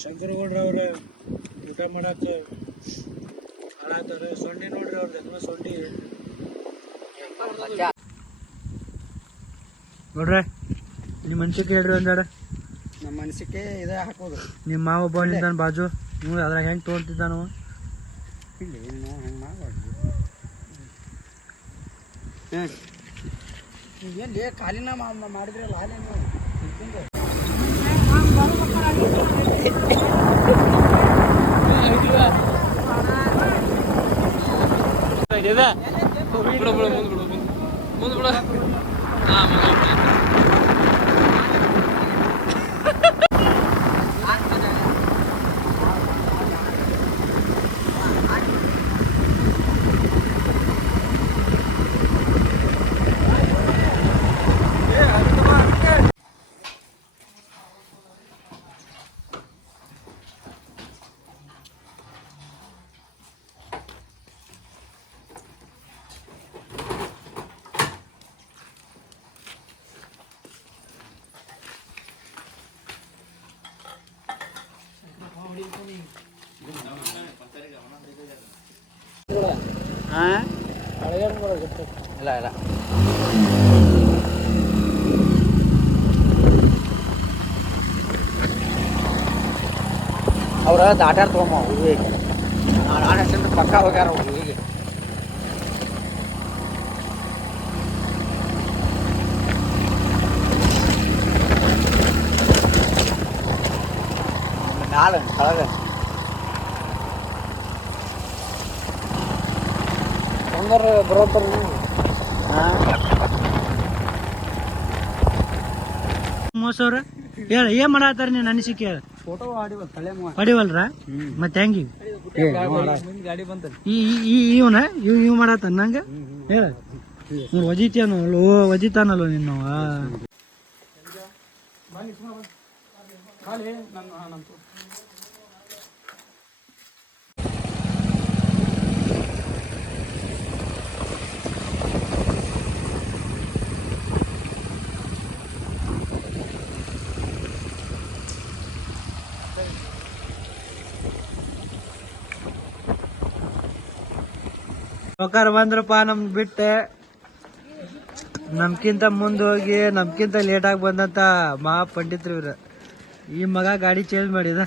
ಶಂಕರಗೌಡ್ರವ್ರ ಊಟ ಮಾಡಕ್ಕೆ ಹಾಳಾತಾರೆ. ಸೊಂಡಿ ನೋಡ್ರಿ ಅವ್ರದ್ದು ಸೊಂಡಿ ನೋಡ್ರಿ. ನಿಮ್ಮ ಮನ್ಸಿಗೆ ಹೇಳ್ರಿ ಒಂದೆರಡು. ನಮ್ಮ ಮನ್ಸಿಗೆ ಇದೇ ಹಾಕೋದು. ನಿಮ್ಮ ಮಾವ ಬಂದಿದ್ದಾನ ಬಾಜು, ನೀವು ಅದ್ರಾಗ ಹೆಂಗೆ ತೊಗೊಂತಿದ್ದ ನಾವು ಇಲ್ಲಿ ಹೆಂಗೆ ಮಾಡಬಾರ್ದು. ಎಲ್ಲಿ ಕಾಲಿನ ಮಾಡಿದ್ರಲ್ಲ ಹಾಲೆ ಮುಂದೆ ಇಲ್ಲ ಇಲ್ಲ ಅವ್ರ ದಾಟ್ಯಾರ ತೊಗೊಂಬ ಊರಿಗೆ. ನಾನು ಹೆಸರು ಪಕ್ಕ ಹೋಗ್ಯಾರ ಊರಿಗೆ. ನಾಳೆ ಕಳಗ ಹಂಗಾರೆ ಬರೋಬ್ಬರ ಮೋಸವ್ರ ಹೇಳ ಏನ್ ಮಾಡತ್ತಾರ ನೀನ್ ಅನಿಸಿಕೆ? ಫೋಟೋ ಹೊಡಿವಲ್ರ ಮತ್ತೆ ಹೆಂಗಿ ಗಾಡಿ ಬಂತ ಇವನ ಇವ್ ಮಾಡತ್ತ ನಂಗ ಹೇಳ ಒಜಿತಾನಲ್ಲ ಒಜಿತಾನಲ್ಲ ನಿನ್ನವ. ಸೌಕಾರ ಬಂದ್ರಪ್ಪ ನಮ್ ಬಿಟ್ಟೆ. ನಮ್ಕಿಂತ ಮುಂದೆ ಹೋಗಿ ನಮ್ಕಿಂತ ಲೇಟ್ ಆಗಿ ಬಂದಂತ ಮಹಾ ಪಂಡಿತ್ರು ಇವ್ರ. ಈ ಮಗ ಗಾಡಿ ಚೇಂಜ್ ಮಾಡಿದ,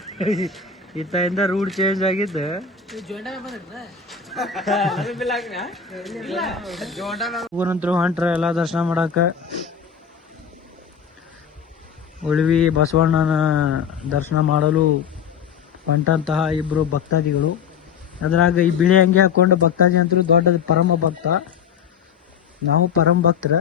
ಇತ್ತಿಂದ ರೂಟ್ ಚೇಂಜ್ ಆಗಿದ್ದು. ಊರಂತ್ರು ಹೊಂಟ್ರ ಎಲ್ಲ ದರ್ಶನ ಮಾಡಾಕ. ಉಳ್ವಿ ಬಸವಣ್ಣನ ದರ್ಶನ ಮಾಡಲು ಹೊಂಟಂತಹ ಇಬ್ರು ಭಕ್ತಾದಿಗಳು. ಅದ್ರಾಗ ಈ ಬಿಳಿ ಅಂಗಿ ಹಾಕೊಂಡು ಭಕ್ತಾದಿ ಅಂತೂ ದೊಡ್ಡ ಪರಮ ಭಕ್ತ. ನಾವು ಪರಮ ಭಕ್ತರ.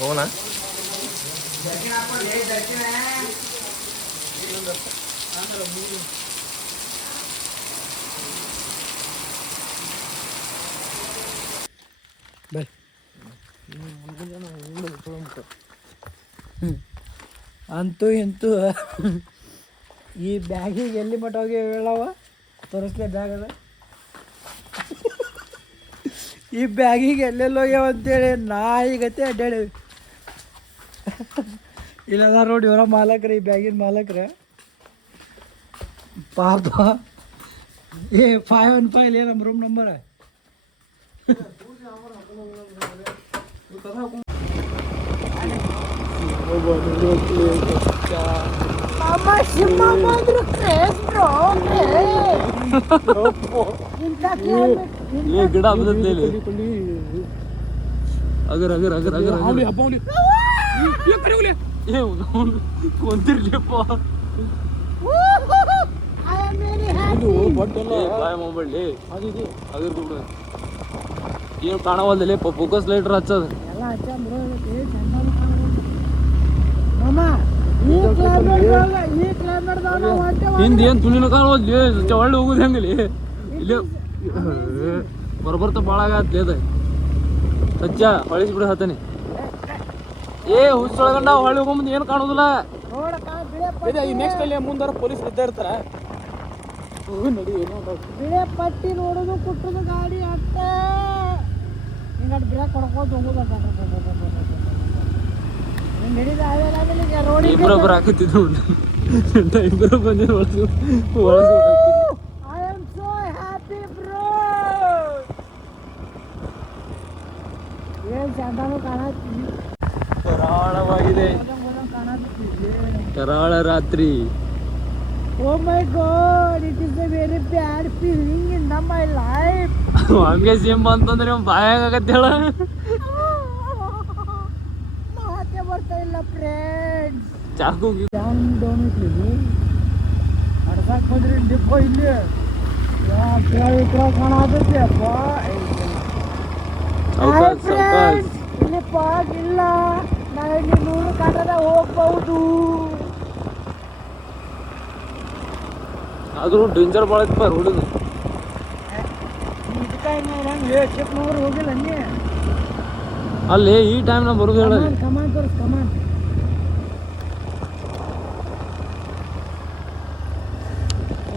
ಹೋಗೋಣ. ಅಂತೂ ಇಂತೂ ಈ ಬ್ಯಾಗಿಗೆ ಎಲ್ಲಿ ಮಟ್ಟ ಹೋಗಿ ಹೇಳವ ತೋರಿಸ್ಲೇ ಬ್ಯಾಗ್ ಅದ. ಈ ಬ್ಯಾಗಿಗೆ ಎಲ್ಲೆಲ್ಲಿ ಹೋಗ್ಯಾವ ಅಂತೇಳಿ ನಾಯಿಗತ್ತೆ ಅಡ್ಡಾಡಿ. ಇಲ್ಲದ ನೋಡಿ ಇವರ ಮಾಲಕ್ರ, ಈ ಬ್ಯಾಗಿನ ಮಾಲಕ್ರ ಪಾಪ. 515 ನಮ್ಮ ರೂಮ್ ನಂಬರ್. ಗಿಡ ಅಗರ್ ಅಗರ್ ಅಗರ್ ಅಗರ್ ಒಂದಿರ್ಲಿಪ್ಪ ಬಾಯ್ ಮಾಡ್ಬೇಡಿ ಅದಿರ್ದು ಬಿಡು ಏನು ಕಾಣವಲ್ದಲ್ಲಿ ಫೋಕಸ್ ಲೈಟ್ರ್ ಹಚ್ಚದ ಹಿಂದೆ ಏನು ತುಳಿನ ಕಾಣವಲ್ಲಿ ಒಳ್ಳೆ ಹೋಗುದು ಹೆಂಗಲಿ ಇಲ್ಲಿ ಬರ್ಬರ್ತ ಭಾಳ ಆಗತ್ಲಿ ಅದ ಸಜ್ಜ ಹೊಳಿಸ್ಬಿಡ ಹತ್ತಾನೆ ಏ ಹುಚ್ಚೊಳಗಂಡ ಹೊಳ್ಳಿ ಹೋಗ್ಬಂದು ಏನು ಕಾಣೋದಿಲ್ಲ ನೆಕ್ಸ್ಟ್ ಅಲ್ಲಿ ಮುಂದಾರ ಪೊಲೀಸ್ ಇದ್ದ ಇರ್ತಾರ ನಡಿ ಬಿಳೆ ಪಟ್ಟಿ ನೋಡೋದು ಕುಟ್ಟೋದು ಗಾಡಿ ಅಟ್ಟ ಹಿಂಗಟ್ ಬ್ರೇಕ್ ಹೊಡ್ಕೋದು ಹೋಗೋದು ಹಿಡಿದ ರೋಡ್ ಇಬ್ಬರೊಬ್ಬರು ಹಾಕತ್ತಿದ್ರು ಇಬ್ಬರು ಬಂದು I am so happy bro ಏನ್ ಚಂದಾನು ಕಾಣತ್ತಿ ಕರಾಳವಾಗಿದೆ ಕರಾಳ ರಾತ್ರಿ Oh my God, it is a very bad feeling in my life. ಹಂಗೆ ಸೇಮ್ ಅಂತಂದ್ರೆ ಬಾಯಾಗ ಆಗತ್ತೆ ಹೇಳ ಮಾತೆ ಬರ್ತಾ ಇಲ್ಲ ಫ್ರೆಂಡ್ಸ್ ಚಾಕು ಡೌನ್ ಇಟ್ಲಿ ಅಡ್ಸಾಕ್ ಬಂದ್ರಿ ಡಿಪ್ಪೋ ಇಲ್ಲಿ ಕಾಣತೈತಿ ಅಪ್ಪ ಇಲ್ಲಿ ಪಾಕ್ ಇಲ್ಲ ನಾವು ಇಲ್ಲಿ 100 ಕಾಟದ ಹೋಗ್ಬಹುದು ಆದ್ರೂ ಡೇಂಜರ್ ಭಾಳ ಐತಪ್ಪ ರೋಡ್ ಚಿಕ್ಕಮಗಳೂರು ಹೋಗಿಲ್ಲ ನೀ ಅಲ್ಲಿ ಈ ಟೈಮ್ ನಾ ಬರುದು ಹೇಳ ಕಮಾನ್ ತೋರಿಸ್ ಕಮಾನ್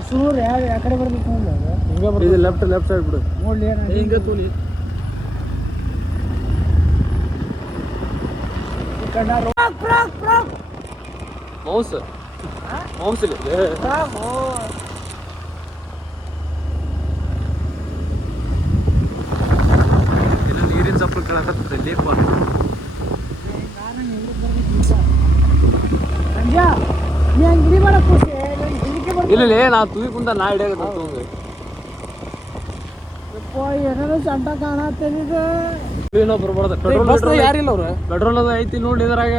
ಸುರೂರು ಯಾವ ಕಡೆ ಬರ್ಬೇಕು ನೋಡ್ಲಿ ಇದು ಲೆಫ್ಟ್ ಸೈಡ್ ಬಿಡು ನೋಡ್ಲಿ ಹಿಂಗೆ ತೂಲಿ ಮೌಸ್ ಮೌಸ್ ಇಲ್ಲ ನೀರಿನ ಸಪ್ಪು ಕೇಳಕತ್ತದೆ ಲೇಪ ಇಲ್ಲ ನಾ ತುಗಿ ಕುಂತ ನಾ ಹಿಡಿಯಾಗತ್ತೆ ಏನಾದ್ರು ಚಂಟ ಕಾಣತ್ತೇನಿದು ಏನೋ ಬರ್ಬಾರ್ದ ಪೆಟ್ರೋಲ್ ಯಾರಿಲ್ಲ ಅವ್ರು ಪೆಟ್ರೋಲ್ ಅದು ಐತಿ ನೋಡಿ ಇದ್ರಾಗ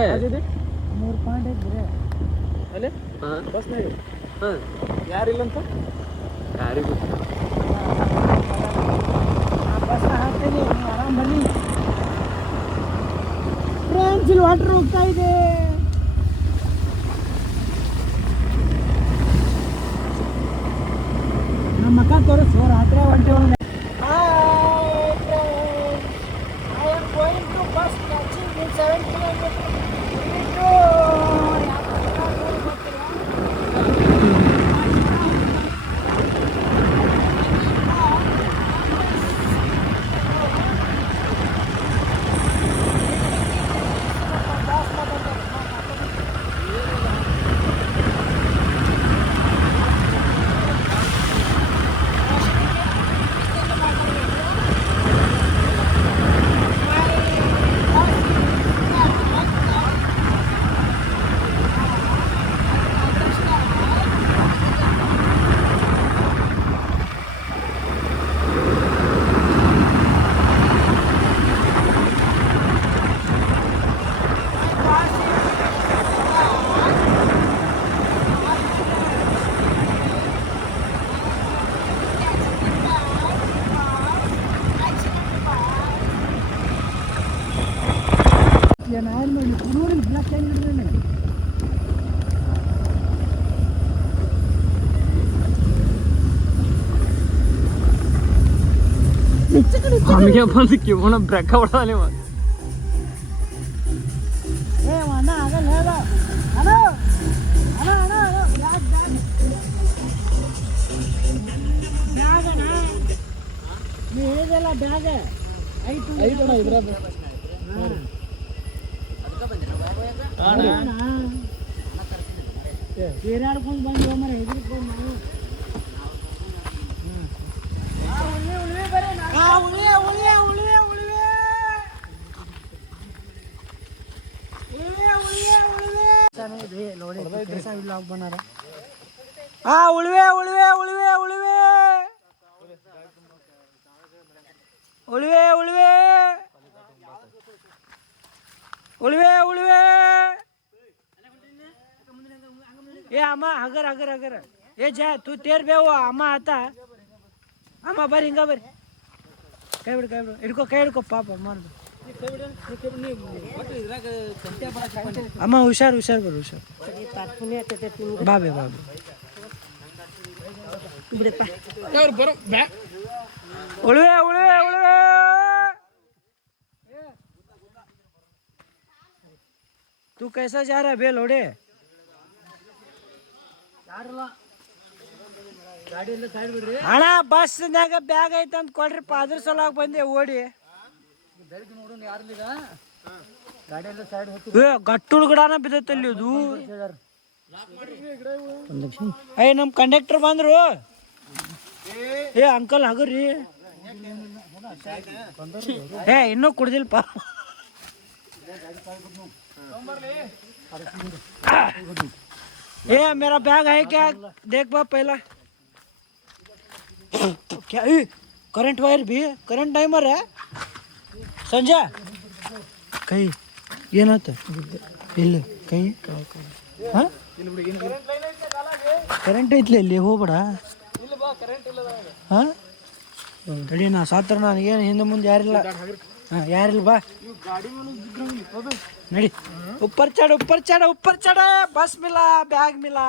3 ಪಾಯಿಂಟ್ ಐತ್ರಿ ಅಲ್ಲಿ ಬಸ್ನಾಗ ಯಾರಿಲ್ಲ ಅಂತ ಯಾರಿಗೂ ಬಸ್ ಹಾಕ್ತೀನಿ ಆರಾಮ್ ಬನ್ನಿ ಫ್ರೆಂಡ್ಸ್ ಇಲ್ಲಿ ವಾಟರ್ ಹೋಗ್ತಾ ಇದೆ ನಮ್ಮ ಮಕ್ಕ ತೋರಿಸು ರಾತ್ರಿ ಒಂಟೆ ಒಳಗೆ ನೋಡಿ ಬ್ಲಾಕ್ ಹೆಂಗಿಡ್ರಿ ಹಮಗೆ ಬಂದು ಕಿವನ ಬ್ರೇಕ ಹೊಡೆದಾನೆ ಏ ಅಣ್ಣ ಆಗಲ್ಲ ಹೇಳ ಅಣ್ಣ ಅಣ್ಣ ಅಣ್ಣ ಬ್ಯಾಗ್ ಬ್ಯಾಗ್ ಅಣ್ಣ ನೀ ಹೇಳಿದಲ್ಲ ಬ್ಯಾಗ್ ಐತಣ್ಣ ಇದ್ರ ಬೇರಾಡ್ಕೊಂಡು ಬಂದು ಮರ ಹೆದರ್ಕೊಂಡು ನಾವು ನೋಡಿ ಬನಾರ ಉಳಿವೆ ಉಳಿವೆ ಉಳಿವೆ ಉಳಿವೆ ಉಳಿವೆ ಉಳಿವೆ ಉಳಿವೆ ಉಳಿವೆ ए अम्मा अगर अगर अगर ए जा तू तेर बेव अम्म आता अम्म ಬರ್ರಿ ಹಿಂಗ ಬರ್ರಿ ಕೈ ಬಿಡು ಹಿಡ್ಕೊ ಕೈ ಹಿಡ್ಕೊ ಪಾಪ ಅಮ್ಮ ಅಮ್ಮ ಹುಷಾರು ಬರ್ರಿ ಹುಷಾರು ಬಾಬೆ ಉಳುವೆ तू कैसा जा रहा है बे लोड़े ಅಣ್ಣ ಬಸ್ನಾಗ ಬ್ಯಾಗ್ ಐತೆ ಅಂತ ಕೊಡ್ರಿ ಅದ್ರ ಸಲುವಾಗ ಬಂದೆ ಓಡಿ ಗಟ್ಟುಳ್ಗಡಾನ ಬಿದ್ದೈತಲ್ಲಿ ಅದು ಏ ನಮ್ ಕಂಡಕ್ಟರ್ ಬಂದ್ರು ಏ ಅಂಕಲ್ ಹಗರಿ ಏ ಇನ್ನೂ ಕುಡ್ದಿಲ್ಪ ए मेरा बैग है क्या देख बा पहला क्या करंट वायर भी करंट टाइमर है संजय कहीं ये ना था इल्ल कहीं हाँ करंट इतले ले हो बड़ा हाँ तड़ी ना सातर ना ये हिंद मुंद यारिल्ला हाँ यारिल्ल बा नड़ी ऊपर चढ़ बस मिला बैग मिला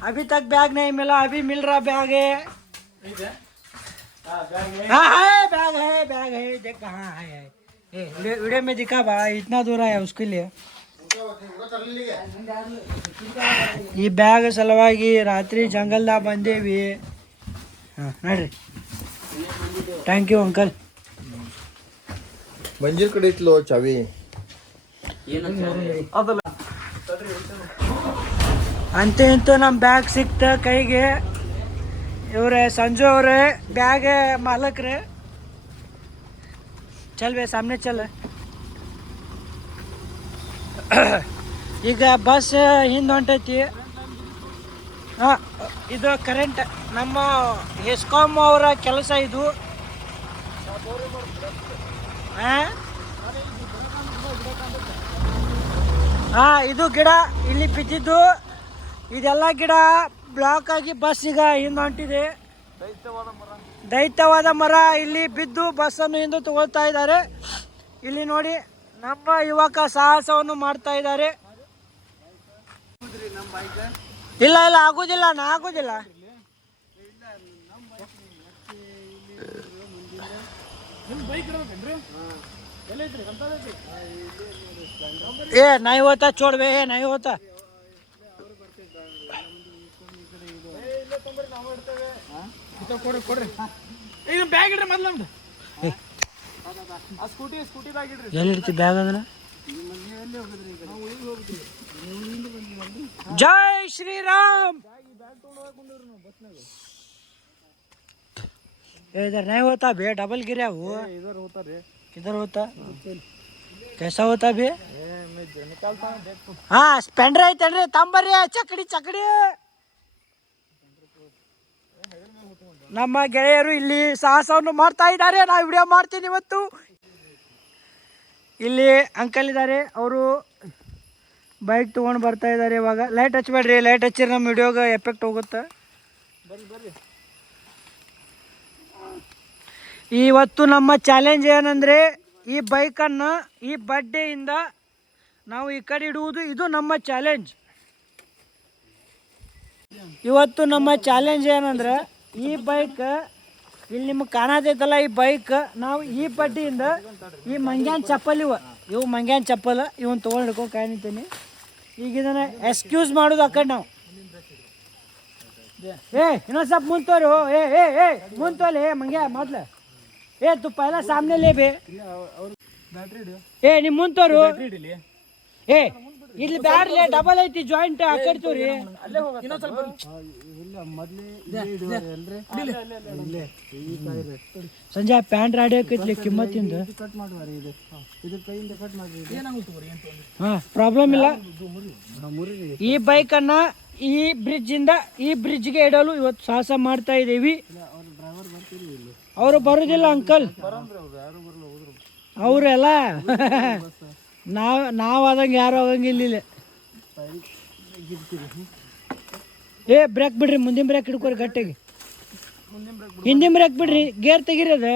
अभी तक बैग नहीं मिला अभी मिल रहा बैग है हाँ है बैग है देख कहाँ है वीडियो में दिखा भाई इतना दूर है उसके लिए ಈ ಬ್ಯಾಗ್ ಸಲುವಾಗಿ ರಾತ್ರಿ ಜಂಗಲ್ದಾಗ ಬಂದೇವಿ ಹಾಂ ನೋಡ್ರಿ ಥ್ಯಾಂಕ್ ಯು ಅಂಕಲ್ ಮಂಜಿರ್ ಕಡೆ ಇಟ್ಲು ಚಾವಿ ಅಂತ ಇಂತೂ ನಮ್ಮ ಬ್ಯಾಗ್ ಸಿಕ್ತ ಕೈಗೆ ಇವ್ರೆ ಸಂಜು ಅವ್ರೆ ಬ್ಯಾಗ್ ಮಾಲಕ್ರೆ ಚಲ್ ಬೇ ಸಾಮ್ನೆ ಚಲ್ ಈಗ ಬಸ್ ಹಿಂದೆ ಹೊಂಟೈತಿ ಹಾಂ ಇದು ಕರೆಂಟ್ ನಮ್ಮ ಹೆಸ್ಕಾಂ ಅವರ ಕೆಲಸ ಇದು ಹಾಂ ಇದು ಗಿಡ ಇಲ್ಲಿ ಬಿದ್ದಿದ್ದು ಇದೆಲ್ಲ ಗಿಡ ಬ್ಲಾಕ್ ಆಗಿ ಬಸ್ ಈಗ ಹಿಂದೆ ಹೊಂಟಿದೆ ದೈತ್ಯವಾದ ಮರ ಇಲ್ಲಿ ಬಿದ್ದು ಬಸ್ಸನ್ನು ಹಿಂದೆ ತಗೊಳ್ತಾ ಇದ್ದಾರೆ ಇಲ್ಲಿ ನೋಡಿ ನಮ್ಮ ಯುವಕ ಸಾಹಸವನ್ನು ಮಾಡ್ತಾ ಇದ್ದಾರೆ ಇಲ್ಲ ಆಗುದಿಲ್ಲ ए नहीं होता छोड़ बे नहीं होता ಬ್ಯಾಗ್ ಇಡ್ರಿ ಮೊದ್ಲು ನಮ್ದು ಸ್ಕೂಟಿ ಬ್ಯಾಗ್ ಇಡ್ರಿ ಎಲ್ಲಿ ಬ್ಯಾಗ್ ಅಂದ್ರೆ जय श्री राम इधर नहीं होता भे डबल गिरा वो इधर होता रे किधर होता कैसा होता भे मैं निकालता हूं देख तू हाँ स्पेंडर ಐತೇನ್ರಿ ತಂಬರಿ ಚಕಡಿ ನಮ್ಮ ಗೆಳೆಯರು ಇಲ್ಲಿ ಸಾಹಸವನ್ನು ಮಾಡ್ತಾ ಇದ್ದಾರೆ ನಾವು ವಿಡಿಯೋ ಮಾಡ್ತೀನಿ ಇವತ್ತು ಇಲ್ಲಿ ಅಂಕಲ್ ಇದ್ದಾರೆ ಅವರು ಬೈಕ್ ತೊಗೊಂಡು ಬರ್ತಾ ಇದ್ದಾರೆ ಇವಾಗ ಲೈಟ್ ಹಚ್ಬೇಡ್ರಿ ಲೈಟ್ ಹಚ್ಚಿರಿ ನಮ್ಮ ವಿಡಿಯೋಗೆ ಎಫೆಕ್ಟ್ ಹೋಗುತ್ತೆ ಬರ್ರಿ ಇವತ್ತು ನಮ್ಮ ಚಾಲೆಂಜ್ ಏನಂದರೆ ಈ ಬೈಕನ್ನು ಈ ಬಡ್ಡೆಯಿಂದ ನಾವು ಈ ಕಡೆ ಇಡುವುದು ಇದು ನಮ್ಮ ಚಾಲೆಂಜ್ ಇವತ್ತು ನಮ್ಮ ಚಾಲೆಂಜ್ ಏನಂದ್ರೆ ಈ ಬೈಕ್ ಇಲ್ಲಿ ನಿಮಗೆ ಕಾಣತೈತಲ್ಲ ಈ ಬೈಕ್ ನಾವು ಈ ಬಡ್ಡಿಯಿಂದ ಈ ಮಂಗ್ಯಾನ್ ಚಪ್ಪಲ್ ಇವು ಮಂಗ್ಯಾನ್ ಚಪ್ಪಲ್ ಇವನ್ ತೊಗೊಂಡು ಹಿಡ್ಕೊಂಡು ಕಾಯ್ನಿತೀನಿ ಈಗ ಇದನ್ನು ಎಕ್ಸ್ಕ್ಯೂಸ್ ಮಾಡೋದು ಆ ಕಡೆ ನಾವು ಇನ್ನೊಂದು ಸ್ವಲ್ಪ ಮುಂತೋರು ಮುಂತೋಲಿ ಮಂಗ್ಯಾ ಮೊದ್ಲು तू पहला सामने ले बे ನಿಮ್ಮ ಮುಂತೋರು ಇಲ್ಲಿ ಬ್ಯಾಡ್ಲೆ ಡಬಲ್ ಐತಿ ಜಾಯಿಂಟ್ ಆ ಕಡೆ ತೋರಿ ಸಂಜೆ ಪ್ಯಾಂಟ್ ರಾಡಿಯಕ್ಕೆ ಕಿಮ್ಮತ್ತಿಂದ ಪ್ರಾಬ್ಲಮ್ ಇಲ್ಲ ಈ ಬೈಕನ್ನ ಈ ಬ್ರಿಡ್ಜ್ ಇಂದ ಈ ಬ್ರಿಡ್ಜ್ಗೆ ಇಡಲು ಇವತ್ತು ಸಾಹಸ ಮಾಡ್ತಾ ಇದ್ದೀವಿ ಅವರು ಬರುದಿಲ್ಲ ಅಂಕಲ್ ಅವರೆಲ್ಲ ನಾವ್ ಆದಂಗೆ ಯಾರು ಆಗಂಗಿಲ್ಲ ಏ ಬ್ರೇಕ್ ಬಿಡ್ರಿ, ಮುಂದಿನ ಬ್ರೇಕ್ ಹಿಡ್ಕೊರಿ ಗಟ್ಟಿಗೆ. ಹಿಂದಿನ ಬ್ರೇಕ್ ಬಿಡ್ರಿ, ಗೇರ್ ತೆಗೀರಿ ಅದ.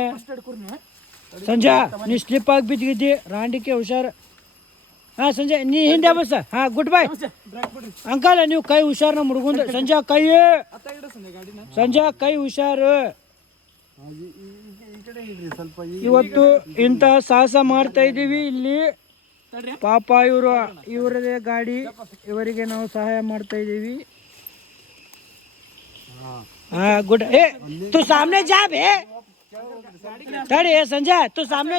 ಸಂಜೆ ನೀ ಸ್ಲಿಪ್ ಆಗಿ ಬಿದ್ದಿದ್ದಿ, ರಾಂಡಿಕೆ ಹುಷಾರು. ಹಾಂ ಸಂಜೆ ನೀ ಹಿಂದೆ ಬಸ್. ಹಾಂ ಗುಡ್ ಬೈ ಅಂಕಲ್. ನೀವು ಕೈ ಹುಷಾರು ನಮ್ಮ ಹುಡುಗಂದು. ಸಂಜೆ ಕೈ, ಸಂಜೆ ಕೈ ಹುಷಾರು. ಇವತ್ತು ಇಂತಹ ಸಾಹಸ ಮಾಡ್ತಾ ಇದ್ದೀವಿ ಇಲ್ಲಿ. ಪಾಪ ಇವರದೇ ಗಾಡಿ, ಇವರಿಗೆ ನಾವು ಸಹಾಯ ಮಾಡ್ತಾ ಇದ್ದೀವಿ. हाँ गुड. ए तू सामने जा बे. तड़ी संजय तू सामने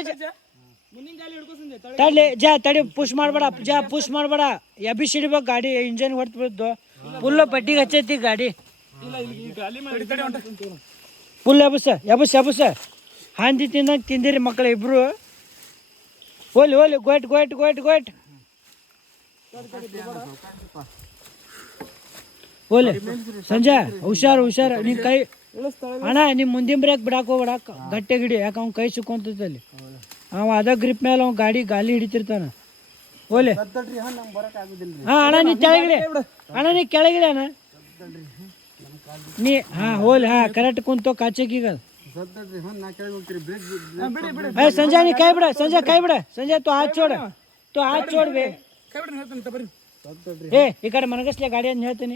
तड़ले जा. तड़ी पुश ಮಾಡಬೇಡ. जा पुश ಮಾಡಬೇಡ. ಎಬಿ ಸಿಡಿಬೇಕು ಗಾಡಿ. ಇಂಜಿನ್ ಹೊಡ್ತು ಬಿದ್ದು ಫುಲ್ ಪಟ್ಟಿಗೆ ಹಚ್ಚೈತಿ ಗಾಡಿ. ಫುಲ್ ಎಬಸ್ ಹಾಂದಿ ತಿಂದಿರಿ ಮಕ್ಕಳು ಇಬ್ರು. ಹೋಲಿ ಹೋಲಿ ಗೋಟ್ ಗೋಟ್ ಗೋಟ್ ಗೋಟ್ ಹೋಲಿ. ಸಂಜೆ ಹುಷಾರು ಹುಷಾರು. ನೀ ಕೈ ಅಣ್ಣ ನಿಮ್ಮ ಮುಂದಿನ ಬ್ರೇಕ್ ಬಿಡಾಕ್ ಹೋಗ್ಬೇಡ, ಗಟ್ಟೆ ಗಿಡಿ. ಯಾಕೆ ಅವ್ನು ಕೈ ಸುಕ್ಕೊಂತೈತೆ ಅಲ್ಲಿ. ಅವ ಅದ ಗ್ರಿಪ್ ಮೇಲೆ ಅವ್ನು ಗಾಲಿ ಹಿಡಿತಿರ್ತಾನ. ಹೋಲಿ. ಹಾಂ ಅಣ್ಣ ನೀ ಕೆಳಗಿಡಿ. ಅಣ್ಣ ನೀ ಕೆಳಗಿಡಿ ಅಣ್ಣ ನೀ. ಹಾಂ ಹೋಲಿ. ಹಾಂ ಕರೆಕ್ಟ್ ಕುಂತು ಕಾಚಕೀಗ. ಸಂಜೆ ನೀ ಕೈ ಬಿಡ. ಸಂಜೆ ಕೈ ಬಿಡ. ಸಂಜೆ ತು ಹಾತ್ ಚೋಡ್ ಬೇ. ಏ ಈ ಕಡೆ ಮನಗಸ್ಲೆ ಗಾಡಿ ಅಂತ ಹೇಳ್ತೀನಿ.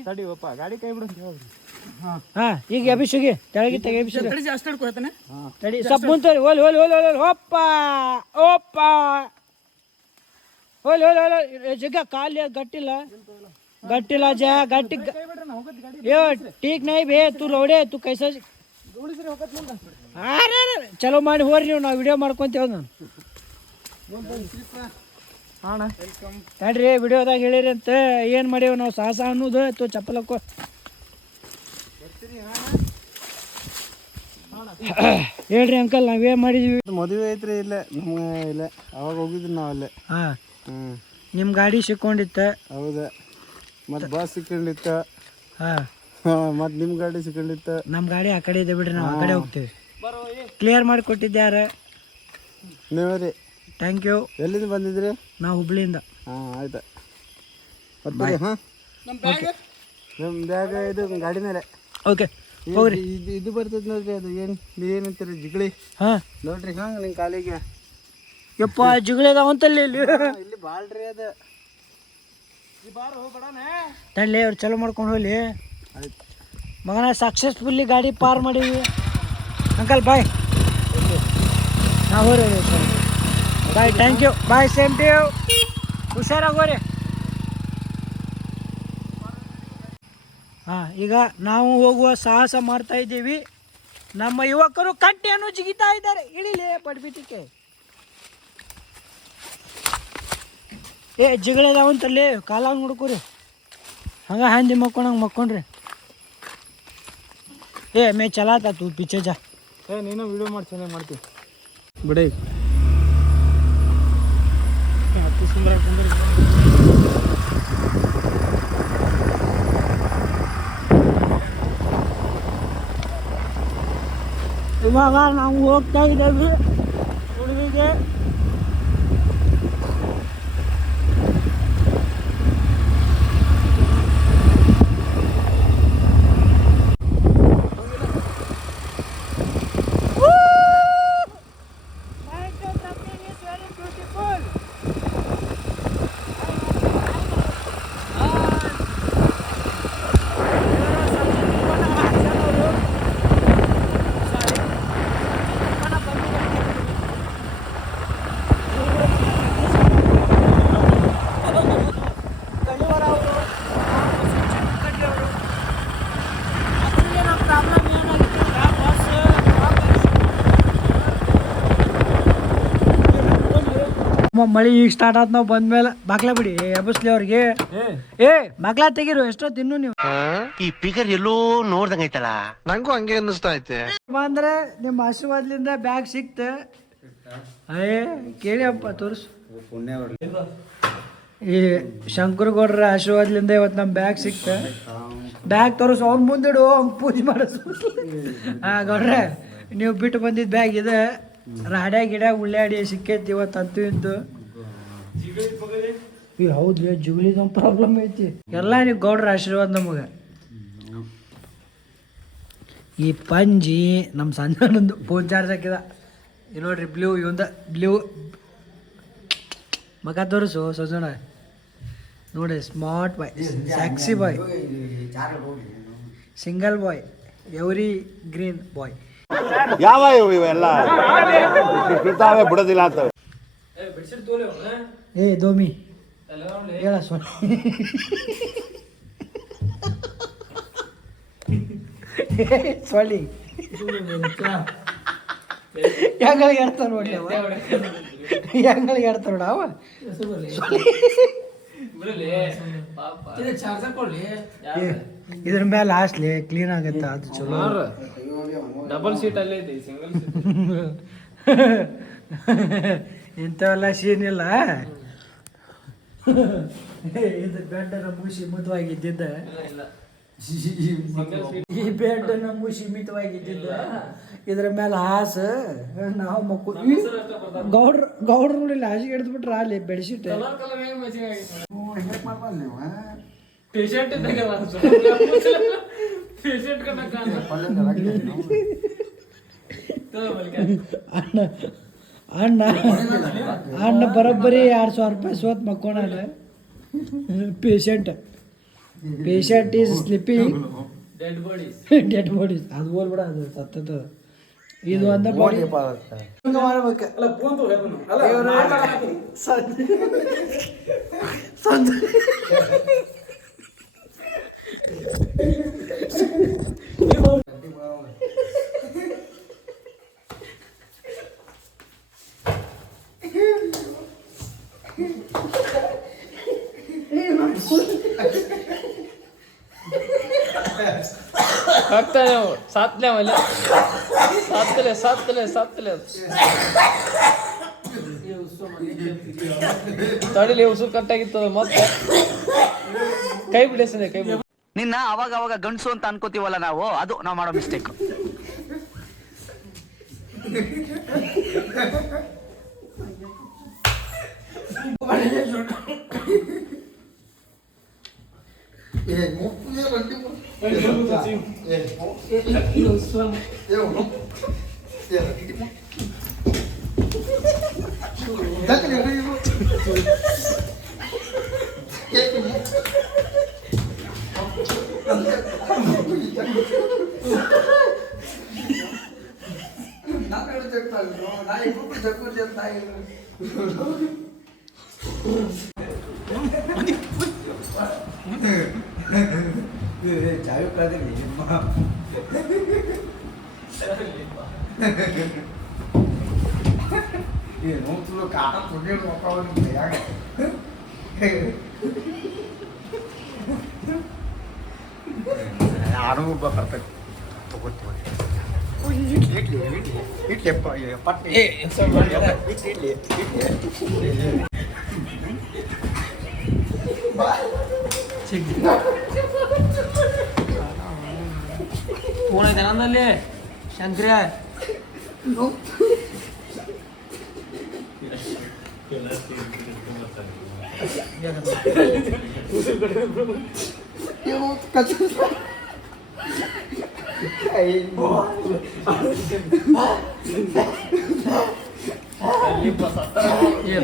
ಗಾಡಿ ಕೈ ಬಿಡು. ಹಾ ಈಗ ಅಭಿಷೇಕಿ ತೆಳಗಿ ತೆಗೆ ಅಭಿಷೇಕ ತಡಿ ಸ್ವಲ್ಪ ಮುಂತೋರಿ. ಹೋಲಿ ಹೋಲಿ ಹೋಲಿ ಹೋಲಿ ಓಪ್ಪ ಓಪ್ಪ ಹೋಲಿ ಹೋಲಿ ಹೋಲಿ. ಜಗ್ಗ ಕಾಲಿ ಗಟ್ಟಿಲ್ಲ ಗಟ್ಟಿಲ್ಲ ಜಾ ಗಟ್ಟಿ. यो ठीक नहीं बे, तू रोडे तू कैसा. ಚಲೋ ಮಾಡಿ ಹೋರಿ ನೀವು, ನಾವು ವಿಡಿಯೋ ಮಾಡ್ಕೊಂತೇವ್. ನಾನು ಅಣ್ಣ ತಡ್ರಿ ವಿಡಿಯೋದಾಗ ಹೇಳಿರಿ ಅಂತ ಏನು ಮಾಡೇವು ನಾವು ಸಾಹಸ ಅನ್ನೋದು. ತು ಚಪ್ಪಲಕ್ಕೋ ಹೇಳ್ರಿ ಅಂಕಲ್, ನಾವೇನು ಮಾಡಿದ್ವಿ. ಮದುವೆ ಐತ್ರಿ ಇಲ್ಲ ನಮ್ಗೆ ಇಲ್ಲ, ಅವಾಗ ಹೋಗಿದ್ವಿ ನಾವು ಅಲ್ಲೇ. ಹಾಂ ನಿಮ್ಮ ಗಾಡಿ ಸಿಕ್ಕೊಂಡಿತ್ತ. ಹೌದಾ, ಮತ್ತು ಬಸ್ ಸಿಕ್ಕೊಂಡಿತ್ತ. ಹಾಂ ಮತ್ತು ನಿಮ್ಮ ಗಾಡಿ ಸಿಕ್ಕೊಂಡಿತ್ತ. ನಮ್ಮ ಗಾಡಿ ಆ ಕಡೆ ಇದೆ ಬಿಡ್ರಿ, ನಾವು ಆ ಕಡೆ ಹೋಗ್ತೀವಿ. ಕ್ಲಿಯರ್ ಮಾಡಿ ಕೊಟ್ಟಿದ್ಯಾರ. ನೀವು ರೀ ಥ್ಯಾಂಕ್ ಯು. ಎಲ್ಲಿಂದ ಬಂದಿದ್ರಿ? ನಾವು ಹುಬ್ಳಿಯಿಂದ. ಹಾಂ ಆಯ್ತಾ. ಮತ್ತೆ ಹಾಂ ನಮ್ಮ ಬ್ಯಾಗ್ ಇದು ಗಾಡಿ ಮೇಲೆ. ಓಕೆ ಹೋಗ್ರಿ. ಇದು ಬರ್ತೈತೆ ನೋಡ್ರಿ, ಅದು ಏನಂತೀರಿ ಜಿಗಳಿ. ಹಾಂ ನೋಡ್ರಿ ಹಂಗೆ ನಿಮ್ಮ ಕಾಲಿಗೆ. ಯಪ್ಪ ಜಿಗಳಿ ಅದಾವಂತಲ್ಲಿ ಇಲ್ಲಿ ಬಾಳ್ರಿ ಅದು. ತಳ್ಳಿ ಅವ್ರು ಚಲೋ ಮಾಡ್ಕೊಂಡು ಹೋಗ್ಲಿ. ಆಯ್ತು ಮಗನ ಸಕ್ಸಸ್ಫುಲ್ಲಿ ಗಾಡಿ ಪಾರ್ ಮಾಡೀವಿ. Uncle bye. ಹಾಂ ಹೋರಿ bye. Thank you. Bye. Same to you. ಹುಷಾರಾಗೋರಿ. ಹಾಂ ಈಗ ನಾವು ಹೋಗುವ ಸಾಹಸ ಮಾಡ್ತಾ ಇದ್ದೀವಿ. ನಮ್ಮ ಯುವಕರು ಕಟ್ಟೆಯನ್ನು ಜಿಗಿತಾ ಇದ್ದಾರೆ. ಇಳಿಲೇ ಪಡ್ಬಿಟ್ಟಿಕೆ. ಏ ಜಿಗಳದಾವಂತಲ್ಲಿ ಕಾಲಾಗ ನೋಡ್ಕೊರಿ. ಹಂಗೆ ಹಂದಿ ಮಕ್ಕೊಂಡಂಗೆ ಮಕ್ಕೊಂಡ್ರಿ. ಏ ಮೇ ಚಲಾತ ತೂ ಪಿಚ್ಚೆ ಜಾ. ಏ ನೀನು ವಿಡಿಯೋ ಮಾಡಿ ಚೆನ್ನಾಗಿ ಮಾಡ್ತೀವಿ ಬಿಡಿ. ಅತಿ ಸುಂದರ ಇವಾಗ ನಾವು ಹೋಗ್ತಾ ಇದ್ದೇವೆ ಹುಡುಗಿಗೆ. ಮಳಿ ಈಗ ಸ್ಟಾರ್ಟ್ ಆತ್. ನಾವು ಬಂದ್ಮೇಲೆ ಬಾಗ್ಲಾ ಬಿಡಿ ಎಬ್ಬಸ್ಲಿ ಅವ್ರಿಗೆ. ಏ ಬಾಗ್ಲಾ ತೆಗೀರು. ಎಷ್ಟೊತ್ತು ಇನ್ನು ನೀವು ಈ ಪಿಗರ್ ಎಲ್ಲೋ ನೋಡ್ದಂಗೈತಲ್ಲ. ನಂಗೂ ಹಂಗೆ ಅನ್ನಿಸ್ತಾ ಐತೆ. ಅಂದ್ರೆ ನಿಮ್ಮ ಆಶೀರ್ವಾದದಿಂದ ಬ್ಯಾಗ್ ಸಿಕ್ತ. ಅಯ್ಯೇ ಕೇಳಿಯಪ್ಪ ತೋರಿಸು. ಈ ಶಂಕರಗೌಡ್ರ ಆಶೀರ್ವಾದದಿಂದ ಇವತ್ತು ನಮ್ಮ ಬ್ಯಾಗ್ ಸಿಕ್ತ. ಬ್ಯಾಗ್ ತೋರಿಸು. ಅವ್ನು ಮುಂದಿಡು, ಅವ್ನು ಪೂಜೆ ಮಾಡಿಸು. ಹಾಂ ಗೌಡ್ರೆ, ನೀವು ಬಿಟ್ಟು ಬಂದಿದ್ದ ಬ್ಯಾಗ್ ಇದೆ. ರಾಡ್ಯಾ ಗಿಡ ಉಳ್ಳಾಡಿ ಸಿಕ್ಕೈತಿ ಇವತ್ತು. ಅಂತೂ ಇಂತು ಈ ಹೌದ್ರಿ ಜುಗ್ಲಿದೊಂದು ಪ್ರಾಬ್ಲಮ್ ಐತಿ ಎಲ್ಲ ನೀವು ಗೌಡ್ರ ಆಶೀರ್ವಾದ ನಮಗೆ. ಈ ಪಂಜಿ ನಮ್ಮ ಸಂಜನೊಂದು ಫೋನ್ ಚಾರ್ಜ್ ಹಾಕಿದ. ಈ ನೋಡ್ರಿ ಬ್ಲೂ ಬ್ಲೂ ಮಗ ತೋರಿಸು ಸಜಣ ನೋಡಿ. ಸ್ಮಾರ್ಟ್ ಬಾಯ್, ಸ್ಯಾಕ್ಸಿ ಬಾಯ್, ಸಿಂಗಲ್ ಬಾಯ್, ಎವ್ರಿ ಗ್ರೀನ್ ಬಾಯ್. ಯಾವ ಇವೆಲ್ಲ ಬಿಡೋದಿಲ್ಲ ಅಂತ. ಏ ದೋಮಿ ಹೇಳ ಸೊಳ್ಳಿ ಸೊಳ್ಳಿ ಹೆಂಗಳಿಗೆ ಹೇಳ್ತಾರ ನೋಡಿ ಅವ, ಹೆಂಗಳಿಗೆ ಹೇಳ್ತಾರ ನೋಡ ಅವ. ಇದ್ರ ಮೇಲೆ ಹಾಸ್ಲಿ ಕ್ಲೀನ್ ಆಗತ್ತ, ಅದು ಚಲೋ. ಡಬಲ್ ಸೀಟ್ ಅಲ್ಲೇ ಐತಿ, ಸಿಂಗಲ್ ಇಂಥವೆಲ್ಲ ಸೀನ್ ಇಲ್ಲ. ಇದು ಬೆಡ್ಡನ್ನ ಮುಗಿಸಿ ಮಿತವಾಗಿದ್ದಿದ್ದ, ಈ ಬೆಡ್ಡನ್ನ ಮುಗಿಸಿ ಮಿತವಾಗಿದ್ದಿದ್ದ, ಇದ್ರ ಮೇಲೆ ಹಾಸ ನಾವು ಮಕ್ಕಳು ಗೌಡ್ರ ನೋಡಿಲ್ಲ ಹಾಸಿಗೆ ಹಿಡಿದ್ಬಿಟ್ರ ಅಲ್ಲಿ ಬೆಡ್ಶೀಟ್. ಪೇಷಂಟ್ ಅಣ್ಣ ಅಣ್ಣ ಬರೋಬ್ಬರಿ 200 ರೂಪಾಯಿ ಸೋತ್ ಮಕ್ಕೋಣ. Patient is slipping dead bodies. ಅದು ಹೋಲ್ಬಿಡ, ಅದು ಸತ್ತದ. ಇದು ಅಂದ ಬಾಡಿ ಸಾತ್ಲೆ ತಡಿಲಿ, ಉಸುರು ಕಟ್ಟಾಗಿತ್ತದ. ಮತ್ತೆ ಕೈ ಬಿಡಿಸಿದೆ, ಕೈ ಬಿಡಿ. ನಿನ್ನ ಅವಾಗ ಅವಾಗ ಗಂಡಸು ಅಂತ ಅನ್ಕೋತೀವಲ್ಲ ನಾವು, ಅದು ನಾವು ಮಾಡೋ ಮಿಸ್ಟೇಕ್. ಫೋನ್ ಐತೆ ನಂದಲ್ಲಿ ಶಂಕ್ರಿಯ.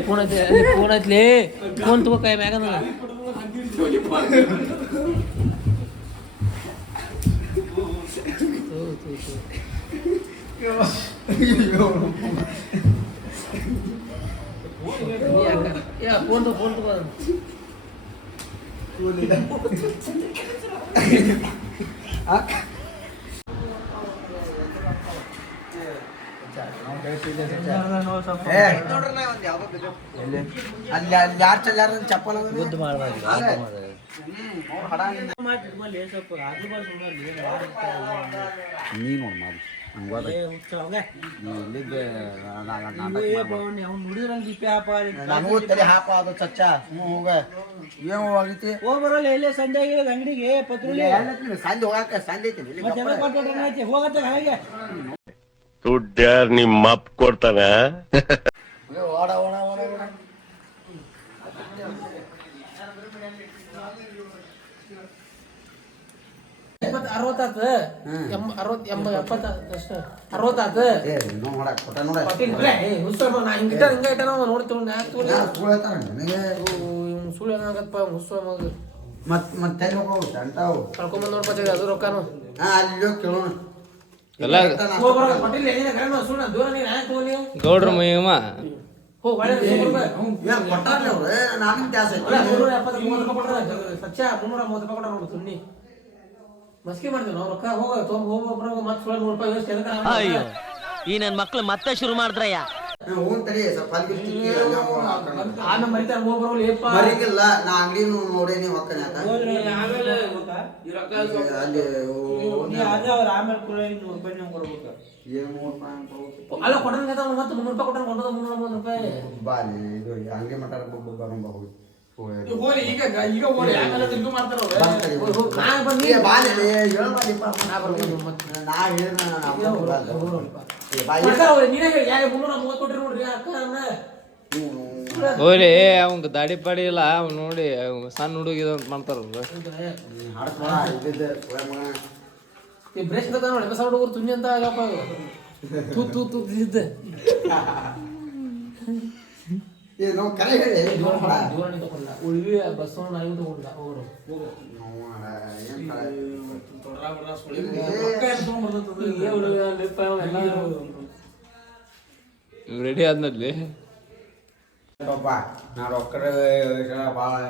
ಫೋನ್ ಐತೆ, ಫೋನ್ ಐತ್ಲಿ, ಫೋನ್ ತಗೋ ಕೈ ಮ್ಯಾಗ. ಫೋನ್ ತಗೋ ಚಪ್ಪಲ್ ಗುದ್ದು ಮಾಡಬಾರ್ದು. ಹೋಗ್ಬರಲ್ಲ ಎಲ್ಲೇ ಸಂಡೆ ಅಂಗಡಿಗೆ ಪತ್ರುಲಿ ಸಂಜೆ ಹೋಗಕ್ಕೆ ಸಂಜೆ ಐತಿ ಹೋಗತ್ತೆ ಹಾಗೆ ದುಡ್ಡ್ಯಾರ ನಿಮ್ಮ ಅಪ್ಪ ಕೊಡ್ತಾನ. ಓಡ ಓಡ ಓಡ ಓಡ ಅರವತ್ತಾತ 60 ಅಷ್ಟು 60 ಏ ನೋ ಮಾಡಕ್ ಕೊಟ್ಟ ನೋಡ ನಾ ಹಿಂಗ ಇಟ್ಟ ನಾವು ನೋಡ್ತೀವಿ ಸುಳ್ಳು ಏನಾಗತ್ತಪ್ಪ ಹುಸ್ಸ ಮಗ ಮತ್ತೆ ಹೋಗ್ಬೇಕು ಅಂತಾವು ಕಳ್ಕೊಂಬಂದ್ ನೋಡ್ಪ ಅದು ರೊಕ್ಕನು ಅಲ್ಲಿ ಕೇಳೋಣ ಎಲ್ಲ ಪಟೇಲ್ ಸುಳ್ಳು ದೂರ ನೀನು ಯಾಕೆ ತಗೋಲಿ ಗೌಡ್ರ ಮೈಯಮ್ಮ ಹೋಗಿ ಒಳ್ಳೆ ಕೊಟ್ಟಾರ್ಲಿ ಅವ್ರು ನಾನು ತ್ಯಾಸ ಸಚ್ಚ 330 ರೂಪಾಯಿ ಕೊಟ್ಟ ನೋಡು ಸುಮ್ಮನೆ ಮಸ್ಕಿ ಮಾಡ್ತೀವಿ ನಾವು ರೊಕ್ಕ ಹೋಗ ಮತ್ತೆ 100 ರೂಪಾಯಿ ವ್ಯವಸ್ಥೆ ಅಯ್ಯೋ ಈ ನನ್ ಮಕ್ಳು ಮತ್ತೆ ಶುರು ಮಾಡಿದ್ರಯ್ಯ ಹೋಗ್ ತಡಿ ಸ್ವಲ್ಪ ಆಮೇಲೆ ಮರಿತಾರ ಹೋಗ್ಬರೋಲ್ಲ ಏಪ್ಪ ಮರಿಗಿಲ್ಲ ನಾ ಅಂಗಡಿ ನೋಡೇನಿ ಹೊಕ್ಕನೆ ಆತ ಅಲ್ಲ ಕೊಟ್ಟಂಗ ಮತ್ತೆ 300 ರೂಪಾಯಿ ಕೊಟ್ಟಂಗ 330 ರೂಪಾಯಿ ಬಾಲಿ ಇದು ಅಂಗಡಿ ಮಟ್ಟ ಬರೋಂಬ ಹೋಗಿ ಹೋಗಿ ಈಗ ಹೋಗಿ ಯಾಕಂದ್ರೆ ತಿರ್ಗು ಮಾಡ್ತಾರ ಅವ್ರು ನಾನು ಬಂದಿ ಬಾಲಿ ಹೇಳ್ಬಾಲಿಪ್ಪ ನಾ ಬರ್ಬೋದು ಮತ್ತೆ ನಾ ಹೇಳಿದ ನೀನೇ ಹೇಳಿ ಯಾಕೆ 330 ಕೊಟ್ರಿ ನೋಡ್ರಿ ಅಕ್ಕ ಹೋಗ್ಲಿ ಅವಂಗ ದಾಡಿ ಪಾಡಿ ಇಲ್ಲ ಅವ್ ನೋಡಿ ಸಣ್ಣ ಹುಡುಗಿದ ಅಂತ ಮಾಡ್ತಾರ ಈ ಬ್ರೇಕ್ ತಗೊಂಡು ನೋಡಿ ಹೊಸ ಹುಡುಗರು ತುಣ್ಣಿ ಅಂತ ಆಗಪ್ಪ ತೂ ಇದ್ದೆ ಏನು ಕರೆ ಹೇಳಿ ದೂರ ತಗೊಂಡ ಉಳ್ವಿ ಬಸ್ ನಾವು ತಗೊಂಡ ಹೋಗ್ರು ರೆಡಿ ಆದ್ನಲ್ಲಿ ನಾ ರೊಕ್ಕ ಭಾಳ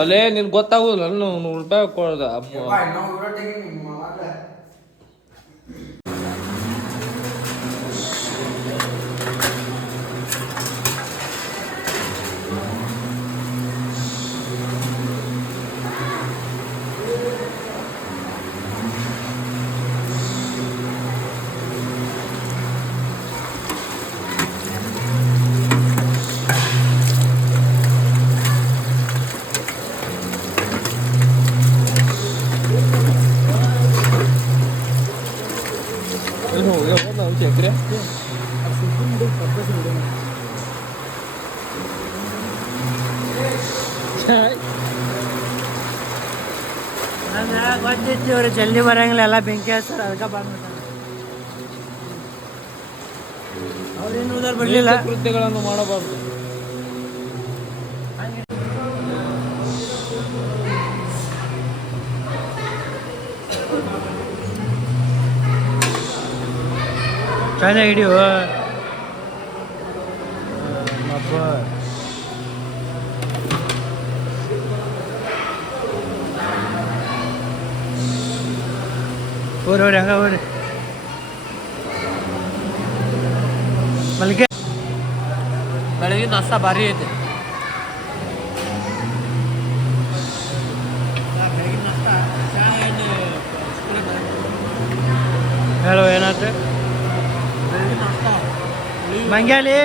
ಅಲ್ಲೇ ನಿನ್ ಗೊತ್ತಾಗುದಿಲ್ಲ 100 ರೂಪಾಯಿ ಕೊಡ್ದ ಚಕ್ರೆ ಗೊತ್ತಿತ್ತು ಇವ್ರು ಜಲ್ದಿ ಬರಂಗಿಲ್ಲ ಎಲ್ಲ ಬೆಂಕಿ ಹಚ್ಚಾರ ಅದಕ್ಕೆ ಬಂದ್ಬಿಟ್ಟಾರೆ ಅವ್ರೇನು ಉದಾರ್ ಬರಲಿಲ್ಲ ಕೃತ್ಯಗಳನ್ನು ಮಾಡಬಾರ್ದು ಚೆನ್ನಾಗಿ ಹಿಡಿಯು ಅಪ್ಪ ಹೋರಿ ಹಂಗ ಹೋರಿ ಮಲ್ಲಿಗೆ ಬೆಳಗಿನ ನಾಷ್ಟ ಭಾರಿ ಐತೆ ಹೇಳು ಏನಾಯ್ತು ಮಂಗ್ಯಾಲಿ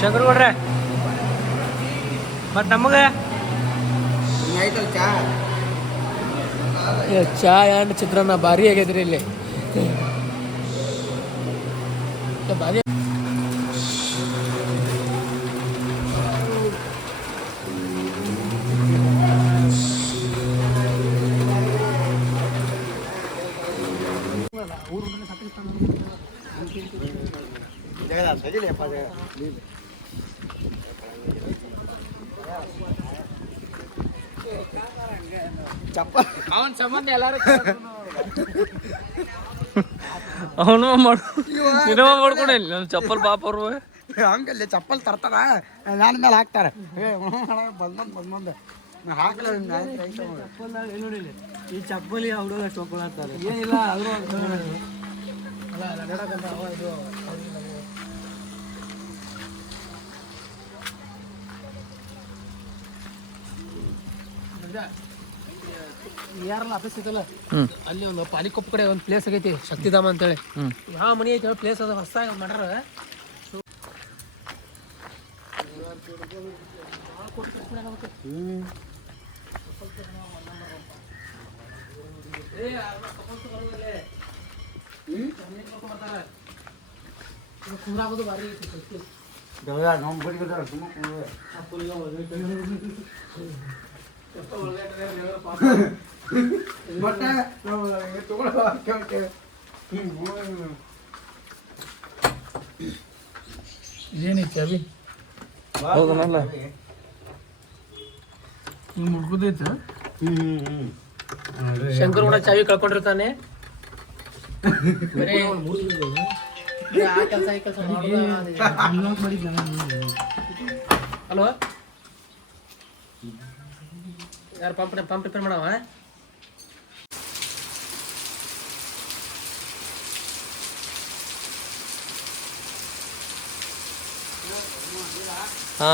ಶಂಕರ್ ಕೊಡ್ರೆ ಮತ್ತು ನಮಗೆ ಆಯ್ತಲ್ಲ ಚಾ ಚಾ ಆ್ಯಂಡ್ ಚಿತ್ರಾನ್ನ ಭಾರಿ ಆಗೈತ್ರಿ ಇಲ್ಲಿ ಭಾರಿ ಅವನ್ ಸಂಬಂಧ ಎಲ್ಲಾರು ಅವನು ಮಾಡ್ಕೊಂಡಿಲ್ಲ ನನ್ನ ಚಪ್ಪಲ್ ಪಾಪ ಅವ್ರು ಹಂಗಲ್ಲಿ ಚಪ್ಪಲ್ ತರ್ತಾರ ನನ್ನ ಮೇಲೆ ಹಾಕ್ತಾರೆ ಬಂದ್ ಹಾಕಲ್ಲ ನೋಡಿಲ್ಲ ಈ ಚಪ್ಪಲಿ ಹುಡುಗ ತೊಗೊಳತ್ತಾರೆ ಏನಿಲ್ಲ ಆದರೂ ಯಾರಲ್ಲ ಆಫೀಸ್ ಐತಲ್ಲ ಅಲ್ಲಿ ಒಂದು ಪಾಲಿಕೊಪ್ಪ ಕಡೆ ಒಂದು ಪ್ಲೇಸ್ ಆಗೈತಿ ಶಕ್ತಿಧಾಮ ಅಂತೇಳಿ ಯಾವ ಮನಿ ಐತಿ ಪ್ಲೇಸ್ ಅದ ಹೊಸ ಮಾಡ್ಯಾರ ಏನೈತಿ ಅಭಿ ಹೌದನಲ್ಲ ಹಿಂಗೆ ಮುಡ್ಕೋದೈತ ಶಂಕರ್ ಕೂಡ ಚಾವಿ ಕಳ್ಕೊಂಡಿರ್ತಾನೆ ಹಲೋ ಯಾರು ಪಂಪ್ ರಿಪೇರ್ ಮಾಡವ ಹಾ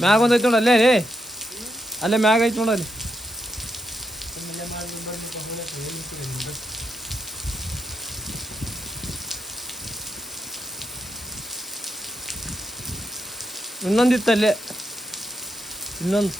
ಮ್ಯಾಗ ಒಂದೈತಿ ನೋಡ ಅಲ್ಲೇ ರೀ ಅಲ್ಲೇ ಮ್ಯಾಗ ಐತಿ ನೋಡ ಅಲ್ಲಿ ಇನ್ನೊಂದಿತ್ತು ಅಲ್ಲೇ ಇನ್ನೊಂದು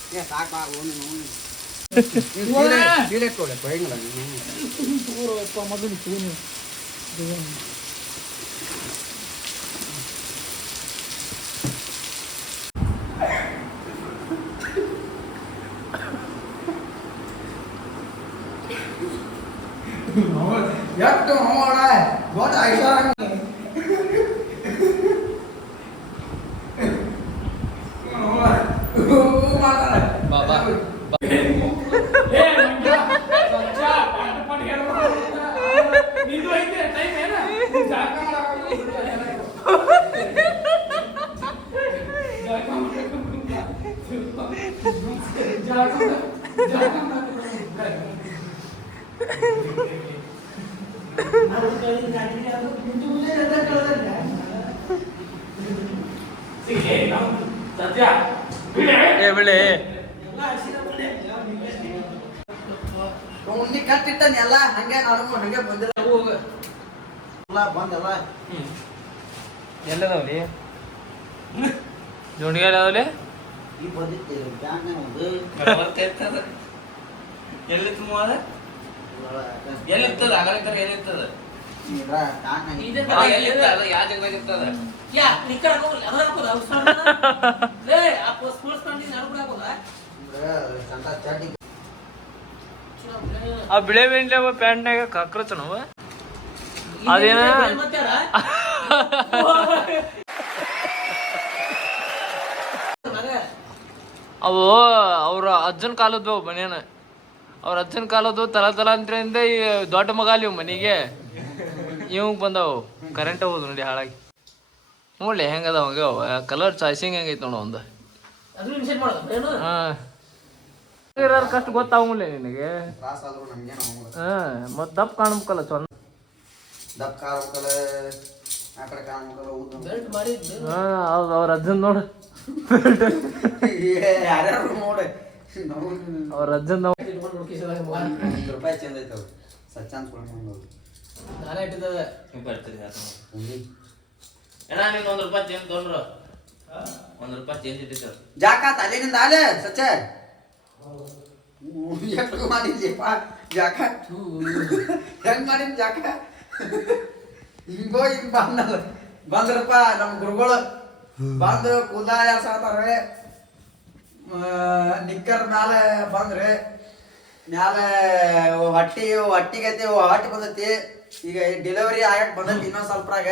ಏ ಬಿಳಿ ಉಣ್ಣಿ ಕಟ್ಟಿಟ್ಟನಿ ಎಲ್ಲ ಹಂಗೆ ನಾನು ಹಂಗೆ ಬಂದಿಲ್ಲ ಬಂದಲ್ಲ ಎಲ್ಲದವಲಿ ಜೋಣಿಗಾಲ ಅದಾವಲಿ ಈ ಬಂದಿತ್ತು ಬ್ಯಾಂಕ್ನಾಗ ಒಂದು ಎಲ್ಲಿತ್ತು ಮೂವದ ಎಲ್ಲಿರ್ತದ ಅಗಲಿತ್ತರ ಎಲ್ಲಿರ್ತದ ಎಲ್ಲಿರ್ತದ ಯಾವ ಜಾಗದಾಗ ಇರ್ತದ ಆ ಬಿಳೆ ಮೆಂಟ್ಲೆ ಪ್ಯಾಂಟ್ನಾಗ ಕಾಕ್ರೋಚನವ ಅದೇನ ಅವು ಅವ್ರ ಅಜ್ಜನ ಕಾಲದ್ದು ಮನೇನ ಅವ್ರ ಅಜ್ಜನ ಕಾಲದ್ದು ತಲಾಂತರದಿಂದ ಈ ದೊಡ್ಡ ಮಗ ಅಲ್ಲಿ ಮನೆಗೆ ಇವಂಗ್ ಬಂದವು ಕರೆಂಟ್ ಹೋದು ನೋಡಿ ಹಾಳಾಗಿ ನೋಡ್ಲಿ ಹೆಂಗದ ಅವಾಗ ಕಲರ್ ಚಾಯ್ಸಿಂಗ್ ಹೆಂಗೈತೆ ನೋಡು ಒಂದು ಹಾಂ ಕಷ್ಟ ಗೊತ್ತಾಗಲ್ಲ ನಿನಗೆ ಮತ್ತು ದಪ್ಪ ಕಾಣ್ಬೇಕಲ್ಲ ಚಂದ ದಪ್ಪ ಕಾಣ್ಬೇಕಲ್ಲ ಆ ಕಡೆ ಕಾಣ್ಬೇಕಲ್ಲ ಹಾಂ ಹೌದು ಅವ್ರ ಅಜ್ಜನ್ ನೋಡು ಯಾರ್ಯಾರು ನೋಡಿ ಅವ್ರ ಅಜ್ಜನ್ ನಾವು ರೂಪಾಯಿ ಚಂದ ಐತವ ಸಚ್ಚಾನ್ ಕೊಡ್ಕೊಂಡು ಬರ್ತೀರಿ ನೀನು ₹1 ಚೇಂಜ್ ತೊಗೊಂಡ್ರು ₹1 ಚೇಂಜ್ ಇಟ್ಟಿತ್ತು ಜಾಕಾತ್ ಅಲ್ಲಿನಿಂದ ಆಲೆ ಸಚ್ಚ ಎಷ್ಟು ಮಾಡಿದ್ಯಪ್ಪ ಜಾಕ ಹೆಂಗ್ ಮಾಡಿದ್ ಜಾಕ ಹಿಂಗೋ ಹಿಂಗ್ ಬಂದ್ರಪ್ಪ ನಮ್ಮ ಗುರುಗಳು ಬಂದು ಕೂದಾಯ ಸಾತಾರೆ ನಿಕ್ಕರ್ ಮ್ಯಾಲೆ ಬಂದ್ರೆ ಮ್ಯಾಲೆ ಹೊಟ್ಟಿಗೈತಿ ಹೊಟ್ಟಿ ಬಂದೈತಿ ಈಗ ಡೆಲಿವರಿ ಆಗಕ್ ಬಂದೈತಿ ಇನ್ನೊಂದ್ ಸ್ವಲ್ಪರಾಗ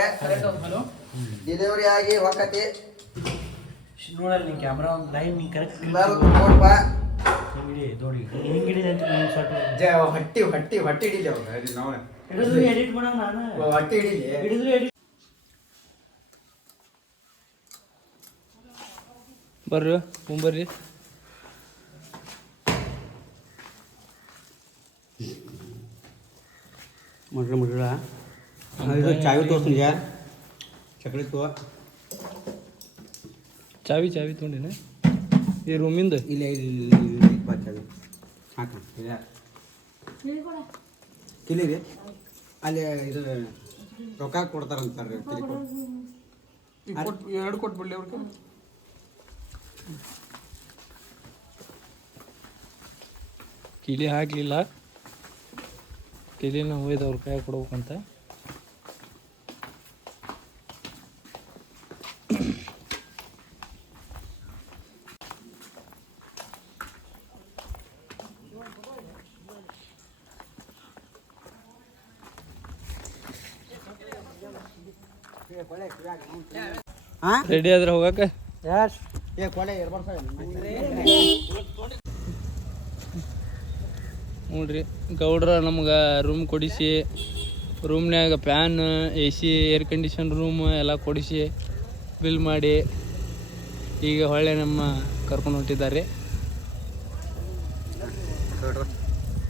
ಡೆಲಿವರಿ ಆಗಿ ಹೋಗತಿ ನೋಡಲ್ಲ ನೀನ್ ಕ್ಯಾಮ್ರಾ ಒಂದು ಲೈನ್ ನೀನ್ ಕರೆಕ್ಟ್ ನೋಡ್ಪ ಹೊಟ್ಟಿ ಹಿಡಿಲಿ ಅವಾಗ ಎಡಿಟ್ ಮಾಡೋಣ ನಾನು ಹೊಟ್ಟಿ ಹಿಡಿಲಿ ಹಿಡಿದ್ರು ಎಡಿಟ್ ಬರ್ರಿ ಮುಂಬರ್ರಿ ಮಡ್ರ ಇದು ಚಾವಿ ತೋರ್ಸ್ತೀನಿ ಯಾ ಚಕ್ಲಿ ತೋ ಚಾವಿ ತೊಗೊಂಡಿನ ಈ ರೂಮಿಂದ ಇಲ್ಲ ಬಾ ಚಾವಿ ಹಾಕ ಕಿಲಿರಿ ಅಲ್ಲಿ ಇದು ರೊಕ್ಕ ಕೊಡ್ತಾರಂತಾರೆ ಎರಡು ಕೊಟ್ಬಿಡ್ಲಿ ಅವ್ರಿಗೆ. ಕಿಲಿ ಹಾಕಲಿಲ್ಲ, ಕಿಲಿನ ಒಯ್ದು ಅವ್ರ ಕೈ ಕೊಡ್ಬೇಕಂತ. ರೆಡಿ ಆದ್ರೆ ಹೋಗಕ್ಕೆ. ನೋಡ್ರಿ ಗೌಡ್ರ ನಮ್ಗೆ ರೂಮ್ ಕೊಡಿಸಿ, ರೂಮ್ನ್ಯಾಗ fan, AC, air condition room ಎಲ್ಲ ಕೊಡಿಸಿ ಬಿಲ್ ಮಾಡಿ ಈಗ ಹೊಳ್ಳೆ ನಮ್ಮ ಕರ್ಕೊಂಡು ಹೊಂಟಿದ್ದಾರೆ.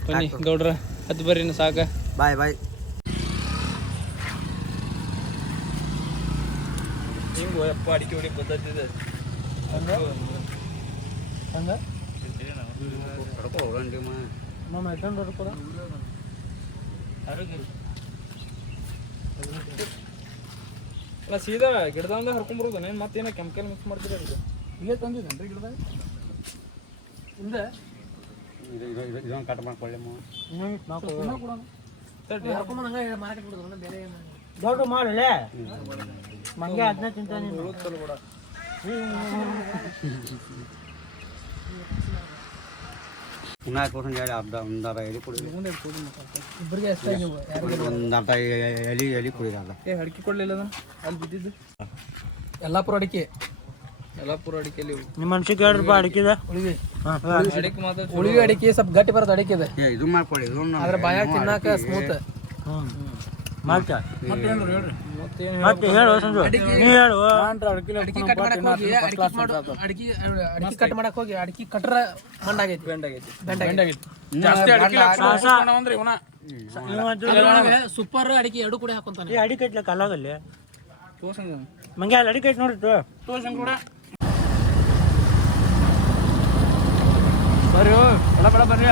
ಬನ್ನಿ ಗೌಡ್ರ, ಹತ್ತು ಬರ್ರಿ ಸಾಕ. ಬಾಯ್ ಬಾಯ್. ಹಿಂಗೆ ಅಪ್ಪ ಅಡಿಕೆ ಹೊಡಿ ಬರ್ತೈತಿದೆ ಹಂಗೆ ಅಲ್ಲ ಸೀದಾ ಗಿಡದಿಂದ ಹರ್ಕೊಂಬರೋದು ಏನು ಮತ್ತೇನೋ ಕೆಮಿಕಲ್ ಮಿಕ್ಸ್ ಮಾಡ್ತೀರಿ ಅದಕ್ಕೆ. ಇಲ್ಲೇ ತಂದಿದ್ದೇನೆ ಗಿಡದಾಗ ಹಿಂದೆ ಇದೊಂದು ಕಟ್ ಮಾಡ್ಕೊಳ್ಳಿ ದೊಡ್ಡ ಮಾಡಲೇ ಮಂಗೆ ಅದನ್ನ ತಿಂತಾನೆ. ಒಂದು ಅರ್ಧ ಎಲಿ ಕುಡಿದು ಒಂದು ಅರ್ಧ ಎಲಿ ಕುಡಿದಲ್ಲ. ಅಡಿಕೆ ಕೊಡಲಿಲ್ಲ ಅಲ್ಲಿ ಬಿದ್ದಿದ್ದು ಯಲ್ಲಾಪುರ ಅಡಿಕೆ. ಯಲ್ಲಾಪುರ ಅಡಿಕೆಯಲ್ಲಿ ನಿಮ್ಮ ಮನ್ಸಿಗೆ 2 ರೂಪಾಯಿ ಅಡಿಕೆದ ಉಳಿವಿ ಅಡಿಕೆ ಮಾತ್ರ ಉಳಿವಿ ಅಡಿಕೆ ಸ್ವಲ್ಪ ಗಟ್ಟಿ ಬರೋದು ಅಡಿಕೆ ಇದೆ. ಇದು ಮಾಡ್ಕೊಳ್ಳಿ, ಅದ್ರ ಬಾಯಾಗ ತಿನ್ನಾಕ ಸ್ಮೂತ್. ಮತ್ತೆ ಮತ್ತೇನು ಮತ್ತೆ ಹೇಳು ಸಂಜು, ನೀ ಹೇಳು. ಅಡಿಕೆ ಕಟ್ ಮಾಡಕ್ ಹೋಗಿ ಅಡಿಕೆ ಕಟ್ರ ಮಂಡಾಗೈತಿ, ಬೆಂಡಾಗೈತಿ. ಜಾಸ್ತಿ ಸೂಪರ್ ಅಡಿಕೆ 2 ಕೂಡ ಹಾಕೊಂತಾನೆ. ಅಡಿಕೆ ಇಟ್ಲಕ್ಕ ಅಲ್ಲಾಗಲ್ಲಿ ತೋರ್ಸಂಗ ಮಂಗೆ ಅಲ್ಲಿ ಅಡಿಕೆ ಇಟ್ಟು ನೋಡಿತ್ತು. ತೋರ್ಸಂಗ ಕೂಡ ಬರ್ರಿ ಎಲ್ಲ ಬೇಡ ಬರ್ರಿ.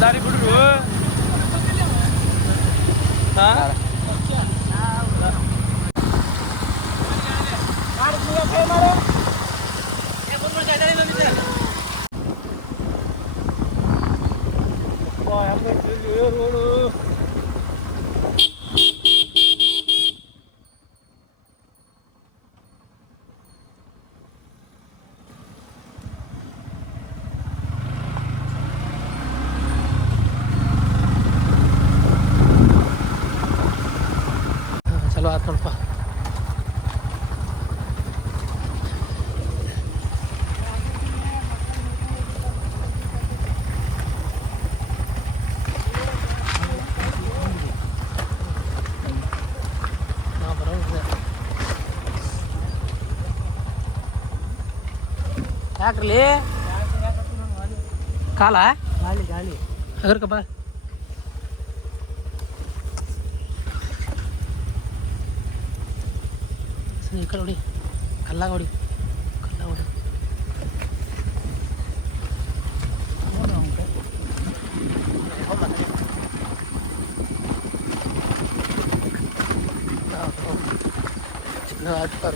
ದಾರಿ ಬಿಡ್ರು. ಚಲೋ ಆತ್ ನೋಡಪ್ಪ. ಯಾಕ್ರಲ್ಲಿ ಕಾಲ ಗಾಳಿ ಗಾಳಿ ಅದರ್ಕಪ್ಪ. ಈ ಕಡೆ ಹೊಡಿ, ಕಲ್ಲಾಗ ಹೊಡಿ, ಕಲ್ಲಾಗ ಹೊಡಿ.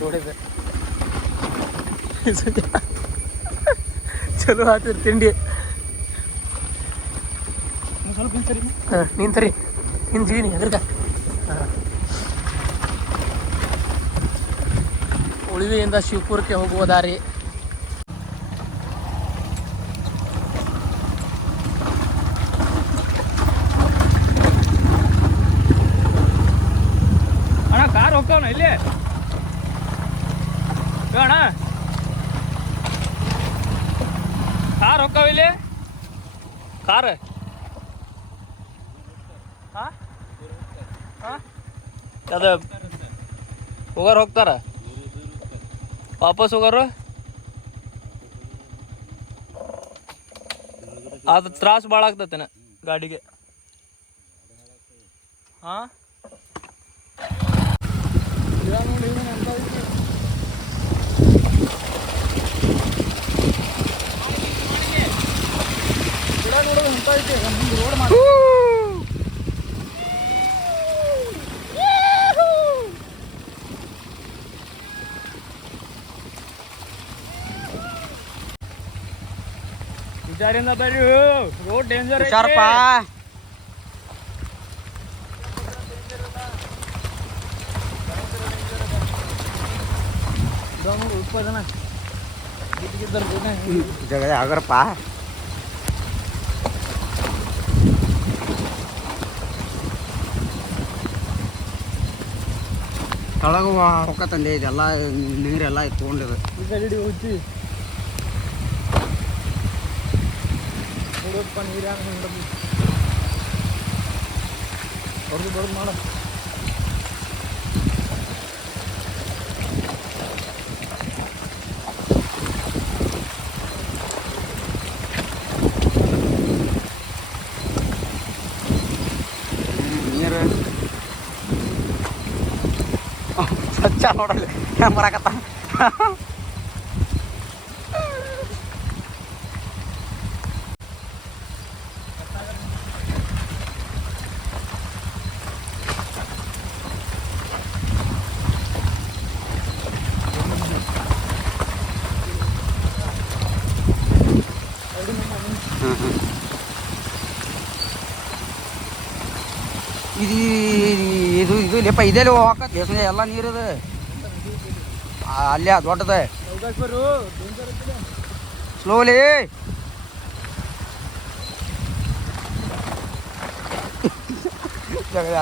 ರೋಡ್ ಇದೆ, ಚಲೋ ಆತಿರ್ ತಿಂಡಿ. ಸ್ವಲ್ಪ ನಿಂತರಿ ಹಿಂದಿನಿ ಎದ್ರಗ. ಉಳಿವಿಯಿಂದ ಶಿವಪುರಕ್ಕೆ ಹೋಗುವ ದಾರಿ. ಅಣ್ಣ ಕಾರ್ ಹೋಗ್ತಾವಣ ಇಲ್ಲಿ ಅಣ್ಣ, ಕಾರ್ ಹೋಗ್ತಾವ ಇಲ್ಲಿ, ಕಾರ್ ಅದ ಹೋಗಾರ ಹೋಗ್ತಾರ, ವಾಪಸ್ ಹೋಗಾರ. ಅದು ತ್ರಾಸ ಭಾಳ ಆಗ್ತತೇನ ಗಾಡಿಗೆ. ಹಾ ಹುಷಾರಿಂದ ಬರ್ರಿ, ರೋಡ್ ಡೇಂಜರ್ ಐತಿ. ಆಗರಪ್ಪ. ತಳಗ ಹೊಕ್ಕ ತಂದೆ ಇದೆಲ್ಲ ನೀರೆಲ್ಲ ತೊಗೊಂಡಿದೆ. ಹುಚ್ಚಿ ನೋಡಪ್ಪ, ನೀರು ಬರೋದು ಮಾಡ. ನೀರು ಸ್ವಚ್ಛ ನೋಡಲ್ಲ ಬರಾಕತ್ತ. ಇದು ಇದು ಇದು ಲೇಪ ಇದೆಲ್ಲ ಹೋಗತ್ತೆ ದೇಶ ಎಲ್ಲ ನೀರಿದೆ ಅಲ್ಲೇ ದೊಡ್ಡದ. ಸ್ಲೋಲಿ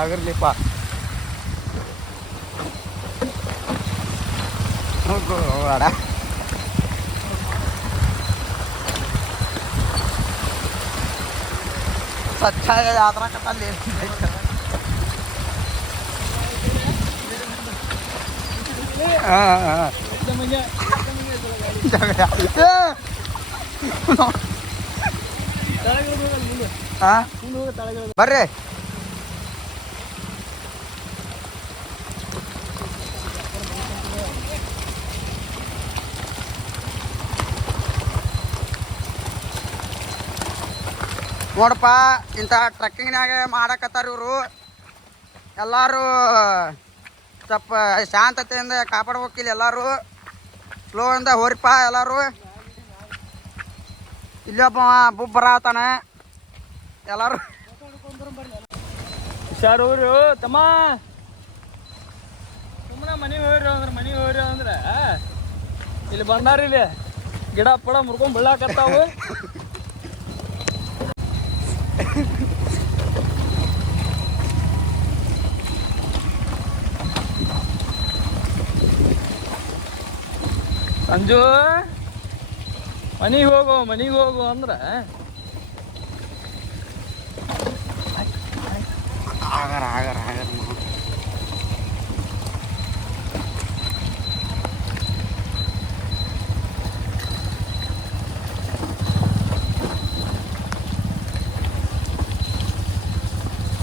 ಆಗಿರ್ಲಿಪ್ಪ. ಅಡ ಸ್ವಚ್ಛ ಯಾತ್ರಾ ಕಟ್ಟಲ್ಲಿ ಬರ್ರಿ. ನೋಡಪ್ಪ, ಇಂಥ ಟ್ರಕ್ಕಿಂಗ್ನಾಗ ಮಾಡಕತ್ತಾರ ಇವರು. ಎಲ್ಲರೂ ಸ್ವಲ್ಪ ಶಾಂತತೆಯಿಂದ ಕಾಪಾಡ್ಬೇಕಿಲ್ಲ. ಎಲ್ಲರೂ ಸ್ಲೋ ಇಂದ ಹೋರಿಪ್ಪ. ಎಲ್ಲರೂ ಇಲ್ಲೊಬ್ಬ ಬುಬ್ ಬರತಾನೆ. ಎಲ್ಲರೂ ಹುಷಾರು ಹೋಗ್ರಿ ತಮ್ಮ. ಸುಮ್ಮನೆ ಮನೆಗೆ ಹೋಗ್ರಿ ಅಂದ್ರೆ ಇಲ್ಲಿ ಬಂದಾರ. ಇಲ್ಲಿ ಗಿಡ ಪಡ ಮುರ್ಕೊಂಡ್ ಬೀಳಾಕತ್ತಾವು. ಸಂಜು ಮನೆಗೆ ಹೋಗು ಅಂದ್ರೆ ಆಗರ ಆಗರ ಆಗರ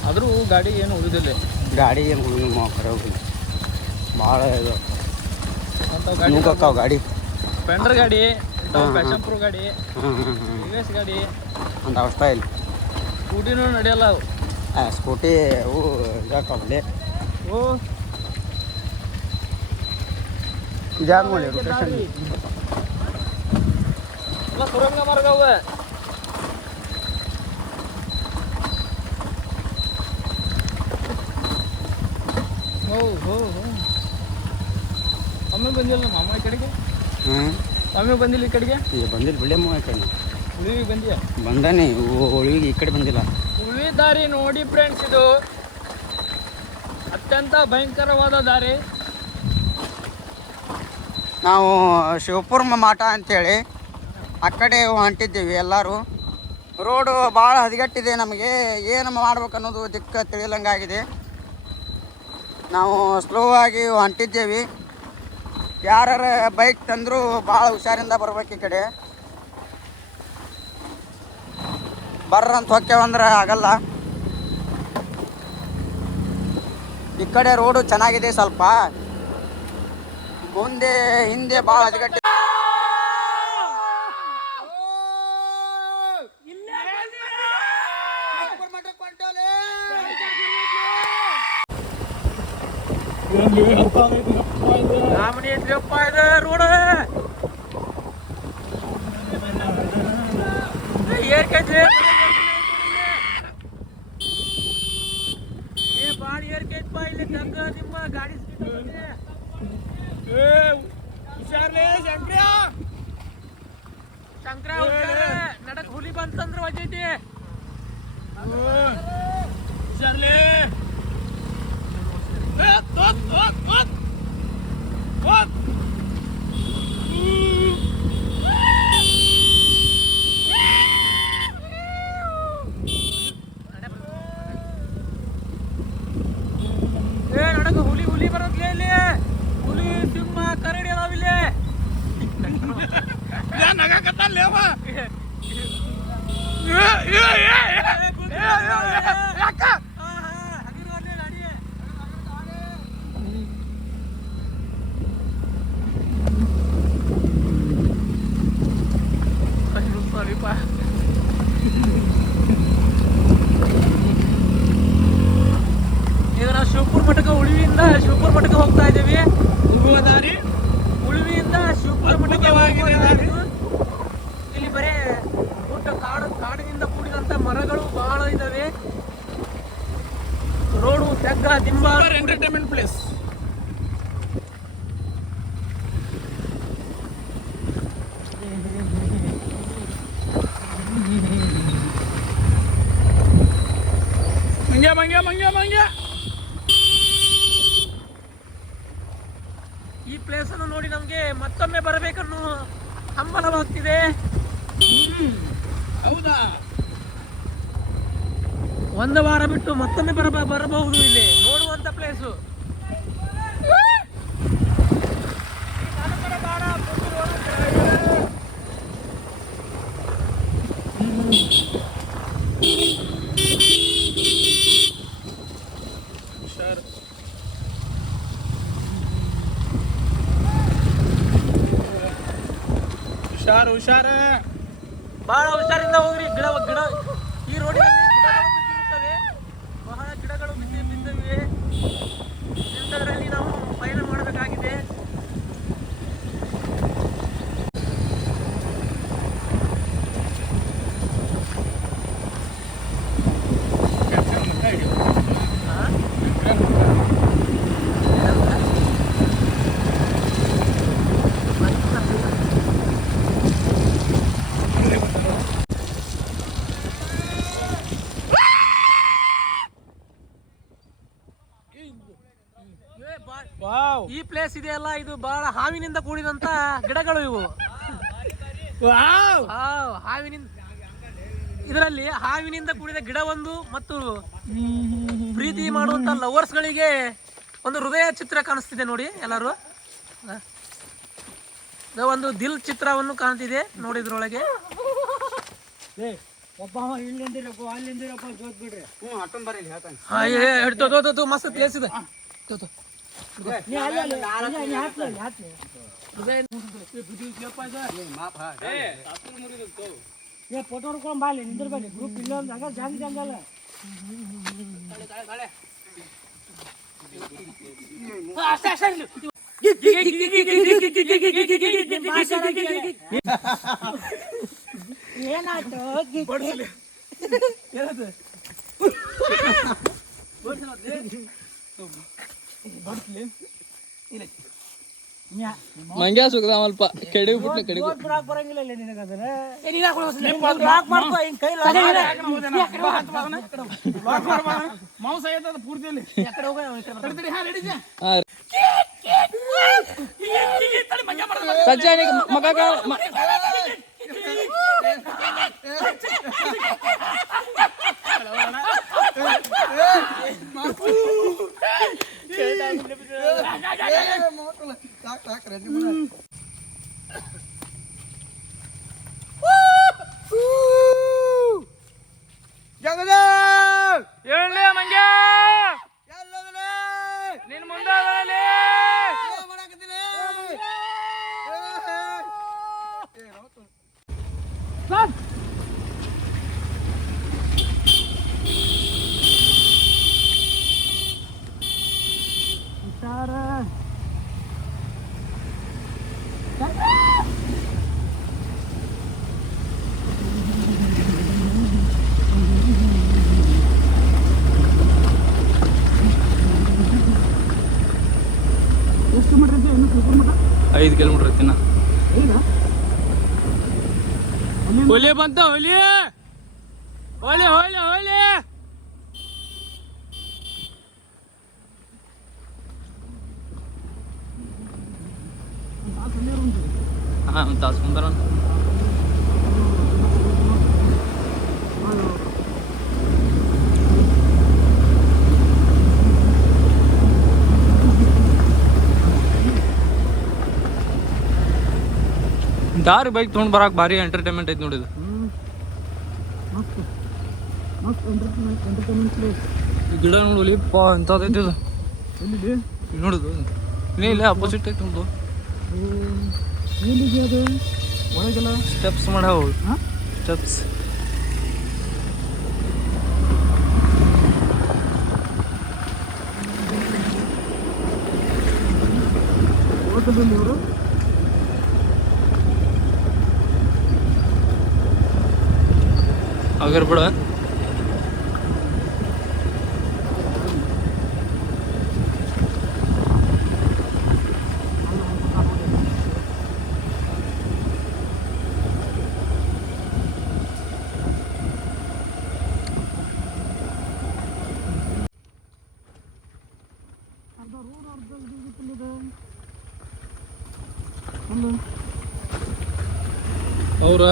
ಆದರೂ ಗಾಡಿ ಏನು ಉಳಿದಿಲ್ಲ. ಗಾಡಿ ಏನು ಉಳಿದು ಕರೆ ಹೋಗಿಲ್ಲ. ಭಾಳ ಇದು ಗಾಡಿ ಸ್ಪೆಂಡರ್ ಗಾಡಿ, ಪ್ಯಾಷನ್ ಪ್ರೋ ಗಾಡಿ, ಟಿವಿಎಸ್ ಗಾಡಿ ಅಂತ ಅವಸ್ಥೆ ಇಲ್ಲ. ಸ್ಕೂಟಿನೂ ನಡೆಯಲ್ಲ ಅವು. ಸ್ಕೂಟಿ ಅವು ಇದಾಕಲ್ಲಿ ಓ ಇದಾದ ನೋಡಿ ರೊಟೇಷನ್ ಎಲ್ಲ ಸುರಂಗ ಮಾರ್ಗ ಅವ. ಒಮ್ಮೆ ಬಂದಿಲ್ಲ ನಮ್ಮ ಅಮ್ಮ ಈ ಕಡೆಗೆ. ಒಮ್ಮೆ ಬಂದಿಲ್ಲ ಈ ಕಡೆಗೆ. ಈಗ ಬಂದಿಲ್ಲ ಬಿಳಿಯಮ್ಮ ಈ ಕಡೆ. ಉಳಿವಿಗೆ ಬಂದಿಯ? ಬಂದಾನೆ ಉಳಿವಿಗೆ ಈ ಕಡೆ ಬಂದಿಲ್ಲ. ಉಳಿವಿ ದಾರಿ ನೋಡಿ ಫ್ರೆಂಡ್ಸ್, ಇದು ಅತ್ಯಂತ ಭಯಂಕರವಾದ ದಾರಿ. ನಾವು ಶಿವಪುರ ಮಾಟ ಅಂತೇಳಿ ಆ ಕಡೆ ಹೊಂಟಿದ್ದೀವಿ ಎಲ್ಲರೂ. ರೋಡು ಭಾಳ ಹದಗೆಟ್ಟಿದೆ. ನಮಗೆ ಏನು ಮಾಡ್ಬೇಕು ಅನ್ನೋದು ದಿಕ್ಕ ತಿಳಿಯಲಂಗಾಗಿದೆ. ನಾವು ಸ್ಲೋ ಆಗಿ ಹೊಂಟಿದ್ದೇವೆ. ಯಾರ ಬೈಕ್ ತಂದರೂ ಭಾಳ ಹುಷಾರಿಂದ ಬರ್ಬೇಕು. ಈ ಕಡೆ ಬರ್ರಂತ ಹೊಕ್ಕೇವಂದ್ರೆ ಆಗಲ್ಲ. ಈ ಕಡೆ ರೋಡು ಚೆನ್ನಾಗಿದೆ ಸ್ವಲ್ಪ, ಮುಂದೆ ಹಿಂದೆ ಭಾಳ ಹದಗಟ್ಟಿ. ರೋಡ್ ಬಾಳ ಏರ್ಕೈತ್ ಪಾ ಇಲ್ಲಿ ತಂಗ ನಿಮ್ಮ ಗಾಡಿ ಶಂಕರ ನಡಕ್ ಹುಲಿ ಬಂತಂದ್ರ ವಜೈತಿ ನಡಕ ಹುಲಿ ಹುಲಿ ಬರೋದ್ಲೇ ಇಲ್ಲಿ, ಹುಲಿ ಸಿಂಹ ಕರಡಿ ಅದಾವಿಲ್ಲಿ. ಈಗ ನಾವು ಶಿವಪುರ ಮಠಕ್ಕೆ ಉಳಿವಿಯಿಂದ ಶಿವಪುರ ಮಠಕ್ಕೆ ಹೋಗ್ತಾ ಇದ್ದೀವಿ. ಉಳಿವಿಯಿಂದ ಶಿವಪುರ ಮಠಕ್ಕೆ ಇಲ್ಲಿ ಬರೇ ದೊಡ್ಡ ಕಾಡಿನಿಂದ ಕೂಡಿದಂತ ಮರಗಳು ಬಹಳ ಇದಾವೆ. ರೋಡು ತೆಗ್ಗ ದಿಂಬ ಎಂಟರ್ಟೈನ್ಮೆಂಟ್ ಪ್ಲೇಸ್. ಈ ಪ್ಲೇಸ್ ಅನ್ನು ನೋಡಿ ನಮ್ಗೆ ಮತ್ತೊಮ್ಮೆ ಬರಬೇಕನ್ನೋ ಹಂಬಲವಾಗ್ತಿದೆ. ಹೌದಾ, ಒಂದು ವಾರ ಬಿಟ್ಟು ಮತ್ತೊಮ್ಮೆ ಬರಬಹುದು ಇಲ್ಲಿ ನೋಡುವಂತ ಪ್ಲೇಸು. ಹುಷಾರ ಬಹಳ ಹುಷಾರಿಂದ ಹೋಗ್ರಿ. ಗಿಡ ಈ ರೋಡಿನಲ್ಲಿ ಗಿಡಗಳು ಬಿದ್ದಿರುತ್ತವೆ, ಬಹಳ ಗಿಡಗಳು ಬಿದ್ದಿವೆ. ಇಂಥದ್ರಲ್ಲಿ ನಾವು ಪಯಣ ಮಾಡಬೇಕಾಗಿದೆ. ಈ ಪ್ಲೇಸ್ ಇದೆಯಲ್ಲ, ಇದು ಬಹಳ ಹಾವಿನಿಂದ ಕೂಡಿದಂತ ಗಿಡಗಳು ಇವು. ಇದರಲ್ಲಿ ಹಾವಿನಿಂದ ಕೂಡಿದ ಗಿಡ ಒಂದು, ಮತ್ತು ಪ್ರೀತಿ ಮಾಡುವಂತ ಲವರ್ಸ್ ಗಳಿಗೆ ಒಂದು ಹೃದಯ ಚಿತ್ರ ಕಾಣಿಸ್ತಿದೆ ನೋಡಿ ಎಲ್ಲರೂ. ಒಂದು ದಿಲ್ ಚಿತ್ರವನ್ನು ಕಾಣ್ತಿದೆ ನೋಡಿ ಇದ್ರೊಳಗೆ. ಮಸ್ತ್ ಪ್ಲೇಸ್ ಇದೆ. ಫೋಟೋ ಹೊಡ್ಕೊಂಡ್ ಬಾಲಿ ನಿಂದ್ರ ಬನ್ನಿ ಗ್ರೂಪ್ ಇಲ್ಲೊಂದು ಆಗ ಜಾಂಗ್ ಜಂಗಲ್ಲ. ಏನಾಯ್ತು ಮಂಗ್ಯ ಸುಗದ ಸ್ವಲ್ಪ ಕೆಡವಿ ಬಿಟ್ಲೆ ಕಡೆ ಬರಂಗಿಲ್ಲ ನಿನಗಂದ್ರೆ ಮಾಂಸ ಪೂರ್ತಿಯಲ್ಲಿ ಸಜ್ಜಾನಿಗೆ ಮಗ ಜಗದ ಹೇಳಿ ಮಂಗ್ಯ ಎಲ್ಲದನ್ನ 5 ಕಿಲೋಮೀಟರ್ ಐತಿನ. ಹೋಲಿ ಬಂತ, ಹೋಲಿ ಹೋಲಿ ಹೋಲಿ ಹೋಲಿ. ಹಾಂ, ಒಂದು ತಾಸು ಮುಂದರ ದಾರಿ ಬೈಕ್ ತೊಗೊಂಡು ಬರಾಕ್ ಭಾರಿ ಎಂಟರ್ಟೈನ್ಮೆಂಟ್ ಐತಿ ನೋಡಿದು. ಗಿಡ ನೋಡಲಿ ಪಾ ಎಂಥದೈತಿ ಇದು. ನೋಡುದು ಇಲ್ಲ ಅಪೋಸಿಟ್ ಐತಿ ನೋಡು. ಒಳಗೆಲ್ಲ ಸ್ಟೆಪ್ಸ್ ಮಾಡ್ಯಾವ, ಸ್ಟೆಪ್ಸ್. अगर बड़ा ಅವ್ರ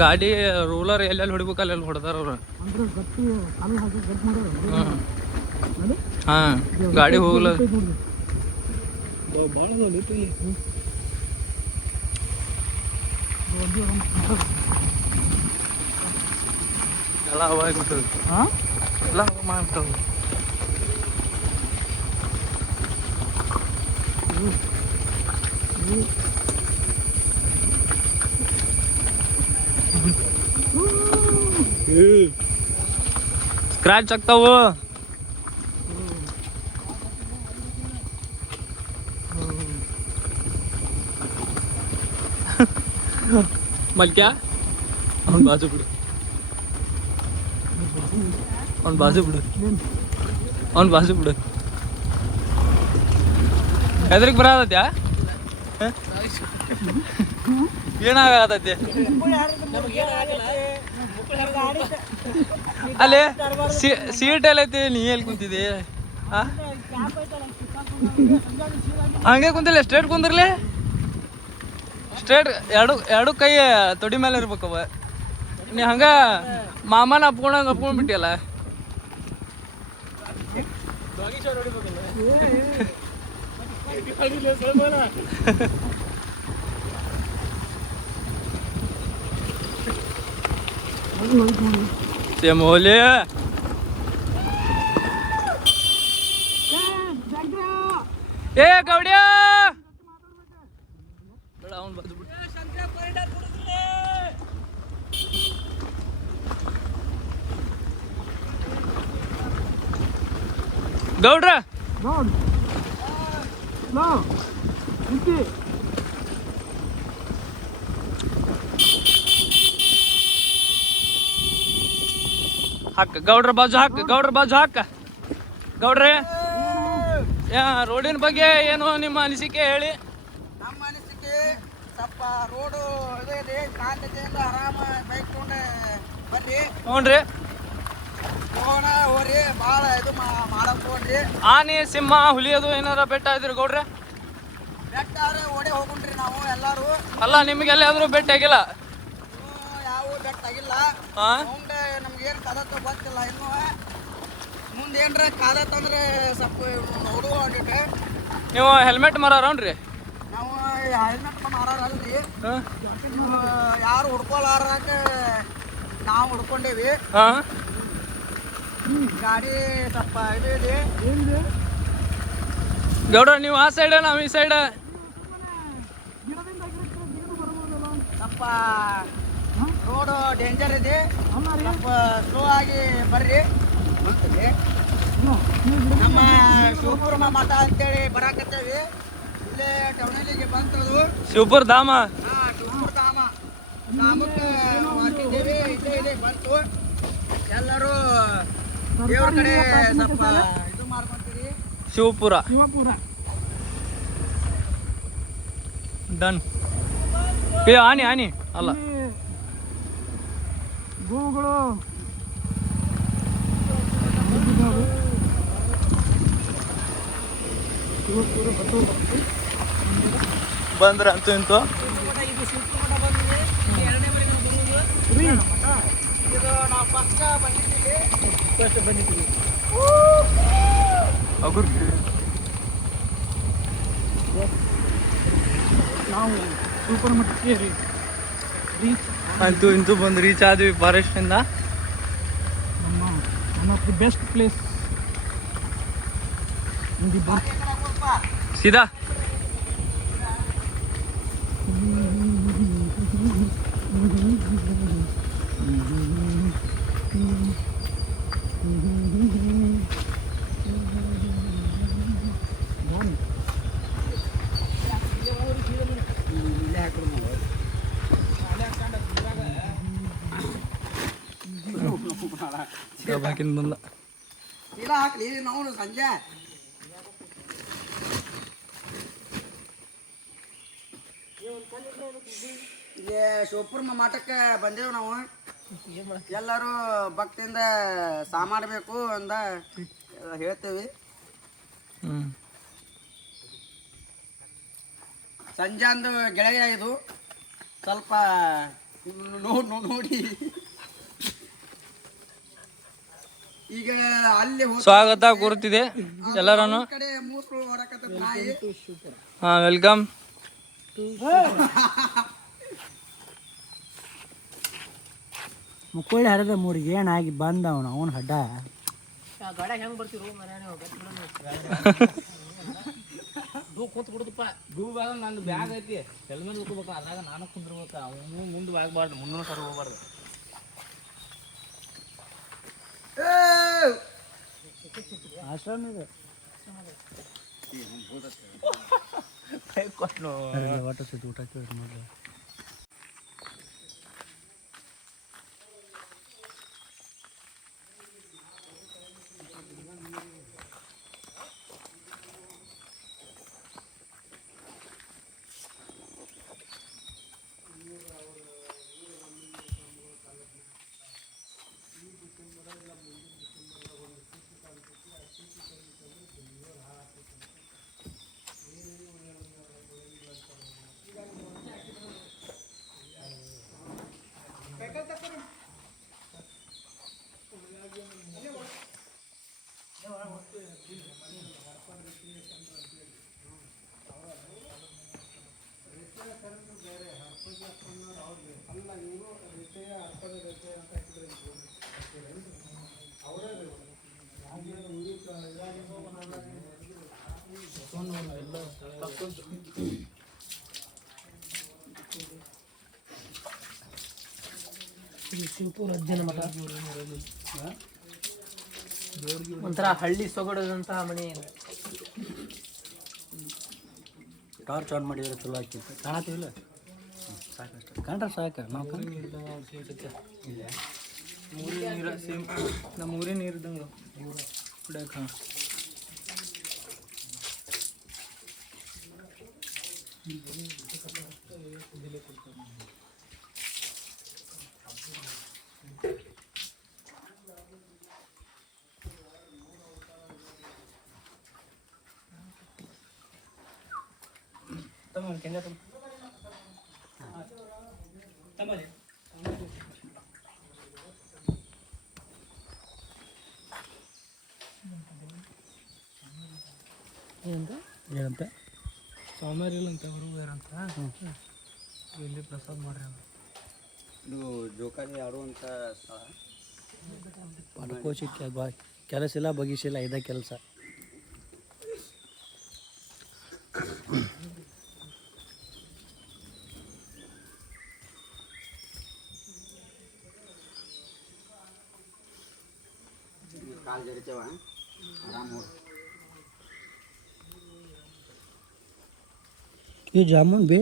ಗಾಡಿ ರೂಲರ್ ಎಲ್ಲೆಲ್ಲಿ ಹೊಡಿಬೇಕು ಅಲ್ಲೆಲ್ಲಿ ಹೊಡೆದಾರ ಅವ್ರ. ಹಾಂ, ಗಾಡಿ ಹೋಗ್ಲ ಎಲ್ಲ ಹವಾಗ್ಬಿಟ್ಟದ. ಎಲ್ಲ ಹವಾ ಮಾಡ್ಬಿಟ್ಟದ. ಸ್ಕ್ರಾಚ್ ಆಗ್ತಾವು. ಮಲ್ಕ್ಯಾ ಅವ್ನ್ ಬಾಜು ಬಿಡು, ಅವ್ನ್ ಬಾಜು ಬಿಡು, ಅವ್ನ್ ಬಾಜು ಬಿಡು. ಹೆದ್ರಿಗ್ ಬರತತ್ಯಾ? ಏನಾಗತೈತಿ ಅಲ್ಲಿ? ಸೀಟ್ ಎಲ್ಲೈತಿ, ನೀ ಎಲ್ಲಿ ಕುಂತಿದ್ದಿ? ಹಂಗೆ ಕುಂತಿಲ್ಲ, ಸ್ಟ್ರೇಟ್ ಕುಂದಿರ್ಲಿ. ಸ್ಟ್ರೇಟ್ ಎರಡು ಕೈ ತೊಡಿ ಮೇಲೆ ಇರ್ಬೇಕವ. ನೀ ಹಂಗ ಮಾಮನ ಅಪ್ಕೊಂಡ್ಬಿಟ್ಟಿಯಲ್ಲ. ಹೋಲಿ ಏ ಗೌಡ್ಯ ಗೌಡ್ರ ಹಾಕ ಗೌಡ್ರ ಬಾಜು ಹಾಕ, ಗೌಡ್ರ ಬಾಜು ಹಾಕ. ಗೌಡ್ರೆ, ರೋಡಿನ ಬಗ್ಗೆ ಏನು ನಿಮ್ಮ ಅನಿಸಿಕೆ ಹೇಳಿ. ನಮ್ಮ ಅನಿಸಿಕೆ ಸ್ವಲ್ಪ ರೋಡು ಇದೆ, ಶಾಂತತೆಯಿಂದ ಆರಾಮ ಬೈಕ್ ತಗೊಂಡು ಬರ್ರಿ. ಹ್ಞೂನ್ರಿ, ಹೋಗೋಣ ಹೋಗ್ರಿ, ಭಾಳ ಇದು ಮಾಡಕ್ ಹೋಗ್ರಿ. ಆನೆ ಸಿಂಹ ಹುಲಿ ಅದು ಏನಾರ ಬೆಟ್ಟ ಇದ್ರಿ ಗೌಡ್ರೆ? ಬೆಟ್ಟ ಆದ್ರೆ ಓಡೇ ಹೋಗುಣ್ರಿ ನಾವು ಎಲ್ಲಾರು. ಅಲ್ಲ, ನಿಮ್ಗೆ ಎಲ್ಲಾದ್ರೂ ಬೆಟ್ಟ ಆಗಿಲ್ಲ? ಯಾವ ಬೆಟ್ಟ ಆಗಿಲ್ಲ. ಮುಂದೆ ನಮ್ಗೆ ಏನು ಕಾದತ್ತ ಗೊತ್ತಿಲ್ಲ ಇನ್ನು. ಮುಂದೆ ಏನ್ರ ಕಾದತ್ತಂದ್ರೆ ಸ್ವಲ್ಪ ನೋಡುವ. ನೀವು ಹೆಲ್ಮೆಟ್ ಮಾರಾರನ್ರಿ? ನಾವು ಹೆಲ್ಮೆಟ್ ಮಾರಾರಲ್ರಿ, ಯಾರು ಹುಡ್ಕೊಳಾರ್ದಾಗ ನಾವು ಹುಡ್ಕೊಂಡೇವಿ. ಗಾಡಿ ಸ್ವಲ್ಪ ಇದು ಇದೆ. ಗೌಡ್ರ, ನೀವು ಆ ಸೈಡ, ನಾವು ಈ ಸೈಡ. ಸ್ವಲ್ಪ ರೋಡು ಡೇಂಜರ್ ಇದೆ, ಸ್ವಲ್ಪ ಸ್ಲೋ ಆಗಿ ಬರ್ರಿ. ನಮ್ಮ ಶಿವಪುರ ಮಠ ಅಂತೇಳಿ ಬರಾಕತ್ತೇವಿ. ಇಲ್ಲೇ ಟೌನಲ್ಲಿಗೆ ಬಂತದು ಶಿವಪುರ ಧಾಮ. ಶಿವಪುರ ಧಾಮ. ಧಾಮಕ್ಕೆ ಹೊಂಟಿದ್ದೇವೆ. ಇಲ್ಲೇ ಬಂತು. ಎಲ್ಲರೂ ದೇವ್ರ ಕಡೆ ಸ್ವಲ್ಪ ಇದು ಮಾಡ್ಕೊಂತೀರಿ. ಶಿವಪುರ ಡನ್. ಏ ಆನಿ ಅಲ್ಲ ಗೋವುಗಳು ಬಂದ್ರೆ ಅಂತೂ ಇಂತು ನಾವು ಸೂಪರ್ ಮಟ್ಟಕ್ಕೆ ರೀಚ್ ಅಂತೂ ಇಂತೂ ಬಂದು ರೀಚ್ ಆದ್ವಿ ಫಾರೆಸ್ಟಿಂದ. One of the best place in the birth. ಸೀದಾ ಹಾಕಿನ ಬಂದ ಇಲ್ಲ ಹಾಕ್ಲಿ ನಾವು ಸಂಜೆ ಇಲ್ಲಿ ಶಿವಪುರ ಮಠಕ್ಕೆ ಬಂದೇವು ನಾವು. ಎಲ್ಲರೂ ಭಕ್ತಿಯಿಂದ ಸಾ ಮಾಡಬೇಕು ಅಂದ ಹೇಳ್ತೇವೆ. ಸಂಜೆ ಅಂದು ಗೆಳೆಯ ಇದು ಸ್ವಲ್ಪ ನೋಡಿ ಈಗ ಅಲ್ಲಿ ಸ್ವಾಗತ ಕೂರುತ್ತಿದೆ ಎಲ್ಲರನ್ನು. ಕಡೆ ಮೂಸ್ಗಳು ಹೊರಕತ್ತ ನಾಯಿ. ಹಾಂ ವೆಲ್ಕಮ್. ಮುಕ್ಕೊಳ್ಳಿ ಹರಿದ ಮೂರಿಗೆ ಏನಾಗಿ ಬಂದವನು ಅವನು ಹಡ್ಡ. ನಂದು ಬ್ಯಾಗ್ ಐತಿ ಹೆಲ್ಮೆಟ್ ಹೋಗ್ಬೇಕು ಅದಾಗ ನಾನು ಕುಂದಿರ್ಬೇಕು. ಅವನು ಮುಂದೆ ಆಗ್ಬಾರ್ದು, ಮುಂದೂ ಸರ್ ಹೋಗ್ಬಾರ್ದು. ಆಶ್ರಮ ಇದೆ ಒಟ್ಟು ಸತಿ ಊಟ ಕೇಳಿ ಮೊದಲು. ಶಿವಪುರ ಅಜ್ಜನ ಮಠ ಒಂಥರ ಹಳ್ಳಿ ಸೊಗಡದಂತಹ ಮನೆ. ಟಾರ್ಚ್ ಆನ್ ಮಾಡಿದ್ರೆ ಚಲೋ ಆಗ್ತಿತ್ತು. ಕಾಣತ್ತೀವಿಲ್ಲ ಸಾಕಷ್ಟು ಕಂಡ್ರೆ ಸಾಕು. ನಾವು ಮೂರಿನ ನೀರು ಸೇಮ್ ನಮ್ಮ ಊರಿನ ನೀರು ಇದ್ದಂಗೆ ಕುಡಿಯಕ್ಕೆ. ಏನಂತ ಸೋಮವಾರ ಇಲ್ಲ ಅಂತ ಬರುವಂತ ಇಲ್ಲಿ ಪ್ರಸಾದ ಮಾಡ್ರಿ. ಇದು ಜೋಕಾಲಿ ಆಡುವಂಥ ಸ್ಥಳ. ಪಡ್ಕೋಸಿ ಕೆಲಸ ಇಲ್ಲ ಬಗಿಸಿಲ್ಲ ಇದೇ ಕೆಲಸ. ಕಾಲು ಜರಿತೇವ ಆರಾಮ ಹೋಗಿ. ये जामुन बे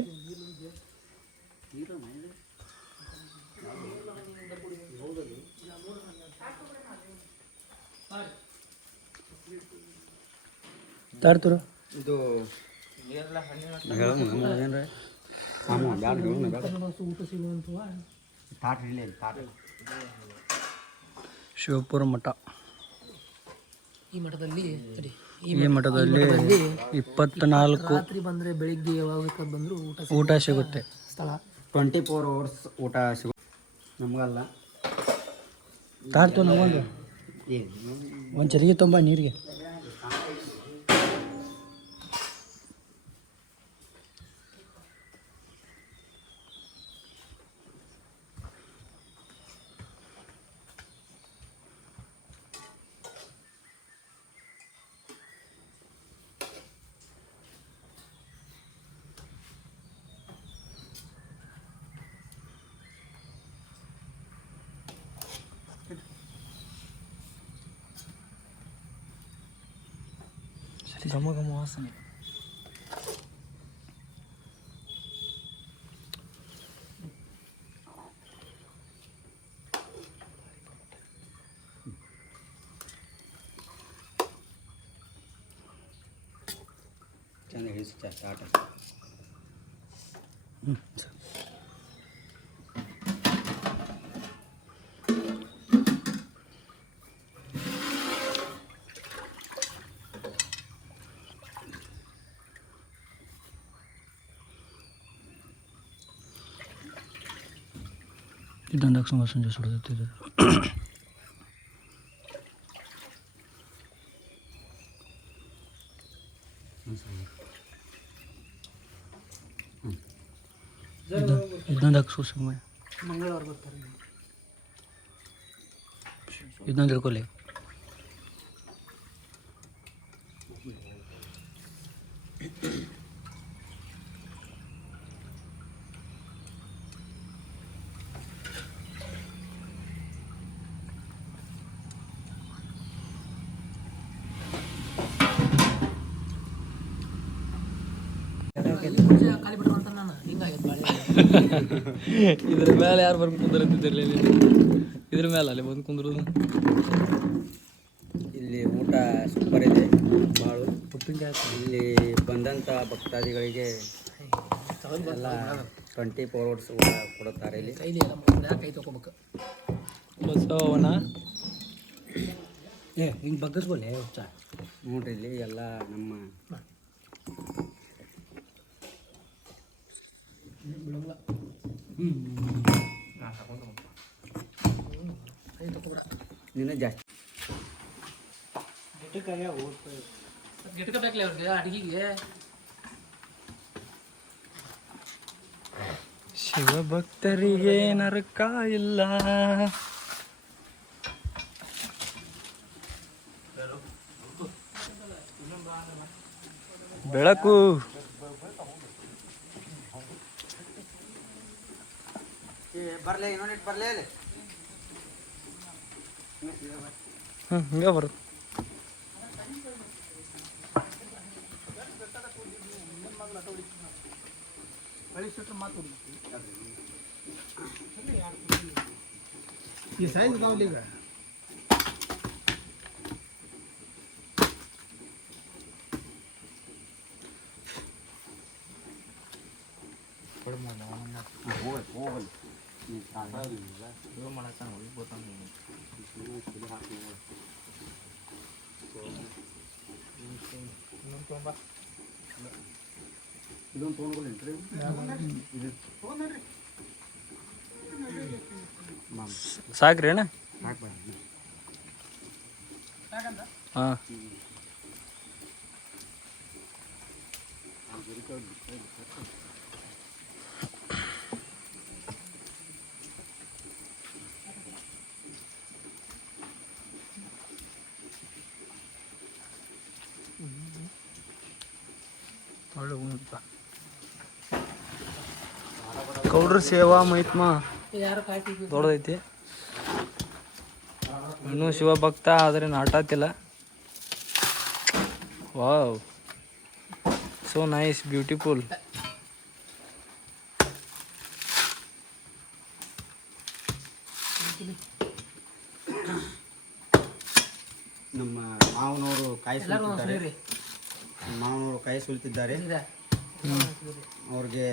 तार तुर ಇದು ಶಿವಪುರ ಮಠ. ಈ ಮಠದಲ್ಲಿ ಈ ಮಠದಲ್ಲಿ 24 ರಾತ್ರಿ ಬಂದ್ರೆ ಬೆಳಿಗ್ಗೆ ಯಾವಾಗ ಬಂದ್ರು ಊಟ ಸಿಗುತ್ತೆ. ಸ್ಥಳ 24 hours ಊಟ ಸಿಗು ನಮಗಲ್ಲ. ತಾರ್ತು ನಮಗೊಂದು ಒಂದು ಚರಿಗೆ ತುಂಬ ನೀರಿಗೆ. ಘಮ ಘಮ ವಾಸನೆ. ಚೆನ್ನಾಗಿ ಹಿಡಿಸಿ ಚಾಟ. ಇದೊಂದು ಅಕ್ಷಮ ಸಂಜೆ ಸುಡೋದಿದೆ. ಇದೊಂದು ಅಕ್ಷ ಸಮಯ ಮಂಗಳವಾರ ಬರ್ತಾರೆ. ಇದೊಂದು ಹಿಡ್ಕೊಳ್ಳಿ. ಖಾಲಿ ಬಿಡ್ರು ಅಂತ ನಾನು ಹಿಂಗಾಗೈತೆ ಬಾಳೆ. ಇದ್ರ ಮೇಲೆ ಯಾರು ಬಂದು ಕುಂದಿರ್ತಿದ್ದಿರಲಿ. ಇದ್ರ ಮೇಲೆ ಅಲ್ಲಿ ಬಂದು ಕುಂದ್ರದು. ಇಲ್ಲಿ ಊಟ ಸೂಪರ್ ಇದೆ ಭಾಳ. ಇಲ್ಲಿ ಬಂದಂಥ ಭಕ್ತಾದಿಗಳಿಗೆ ಎಲ್ಲ 24 hours ಊಟ ಕೊಡುತ್ತಾರೆ. ಇಲ್ಲಿ ಕೈಲಿ ಎಲ್ಲ ಮುಗಿದ ಕೈ ತೊಗೋಬೇಕು. ಬಸವನ ಹಿಂಗೆ ಬಗ್ಗಿಸ್ಕೊಳ್ಳಿ. ನೋಡ್ರಿ ಇಲ್ಲಿ ಎಲ್ಲ ನಮ್ಮ ಇನ್ನೂ ಜಾಸ್ತಿ ಗಿಟಕ ಬೇಕಲ್ಲ ಅವ್ರಿಗೆ ಅಡುಗೆಗೆ. ಶಿವಭಕ್ತರಿಗೆ ನರಕ ಇಲ್ಲ. ಬೆಳಕು ಬರಲೇ ಇನ್ನೊಂದಿಟ್ಟು ಬರಲೇ ಅಲ್ಲಿ ಹಿಂಗೆ ಬರುತ್ತೆ. ಈ ಸೈಜ್ ಇದಾವಲ್ಲ ಈಗ. ಇದೊಂದು ತೊಗೊಂಡ್ಕೊಳ್ಳಿ. ಸಾಕ್ರಿ ಅಣ್ಣ. ಹಾಂ ಗೌಡ್ರ ಸೇವಾ ಮೈತ್ಮ ದೊಡ್ಡದೈತಿ. ಇನ್ನೂ ಶಿವಭಕ್ತ ಆದರೆ ನಾಟಾತಿಲ್ಲ. Wow, so nice, beautiful. ನಮ್ಮ ಮಾವನವರು ಕಾಯಿ ಸುಲ್ತಿದ್ದಾರೆ. ಮಾವನವರು ಕಾಯಿ ಸುಲ್ತಿದ್ದಾರೆ. ಅವ್ರಿಗೆ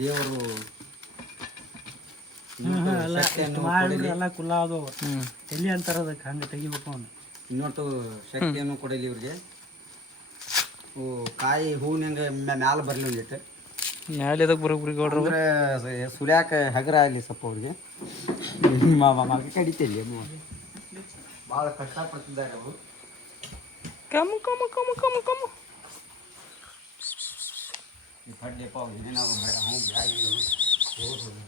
ದೇವರು ಎಲ್ಲ ಕುಲ್ಲ ಅದು ಎಲ್ಲಿ ಅಂತಾರ ಅದಕ್ಕೆ ಹಂಗೆ ತೆಗಿಬೇಕು ಅವ್ನು. ಇನ್ನೊಟ್ಟು ಶಕ್ತಿಯನ್ನು ಕೊಡಲಿ ಇವ್ರಿಗೆ. ಕಾಯಿ ಹೂವಿನಂಗೆ ಮ್ಯಾಲ ಬರಲಿ ಒಂದಿಟ್ಟು, ಮ್ಯಾಲೆ ಎದಕ್ಕೆ ಬರೋಬ್ರಿ ಗೌಡ್ರು? ಅಂದ್ರೆ ಸುಳ್ಯಾಕ ಹಗರ ಆಗಲಿ ಸ್ವಲ್ಪ ಅವ್ರಿಗೆ. ಮಗ ಕಡಿತಿಲ್ಲಿ ಭಾಳ ಕಷ್ಟಪಡ್ತಿದ್ದಾರೆ ಅವರು. ಕಮ್ಮು ಕಮ್ಮು ಕಮ್ಮು ಕಮ್ಮು ಕಮ್ಮು ಪಡ್ಲಿಪ್ಪ ಅವ್ರು ಏನಾದ್ರು ಹ್ಞೂ ಬ್ಯಾಗಿ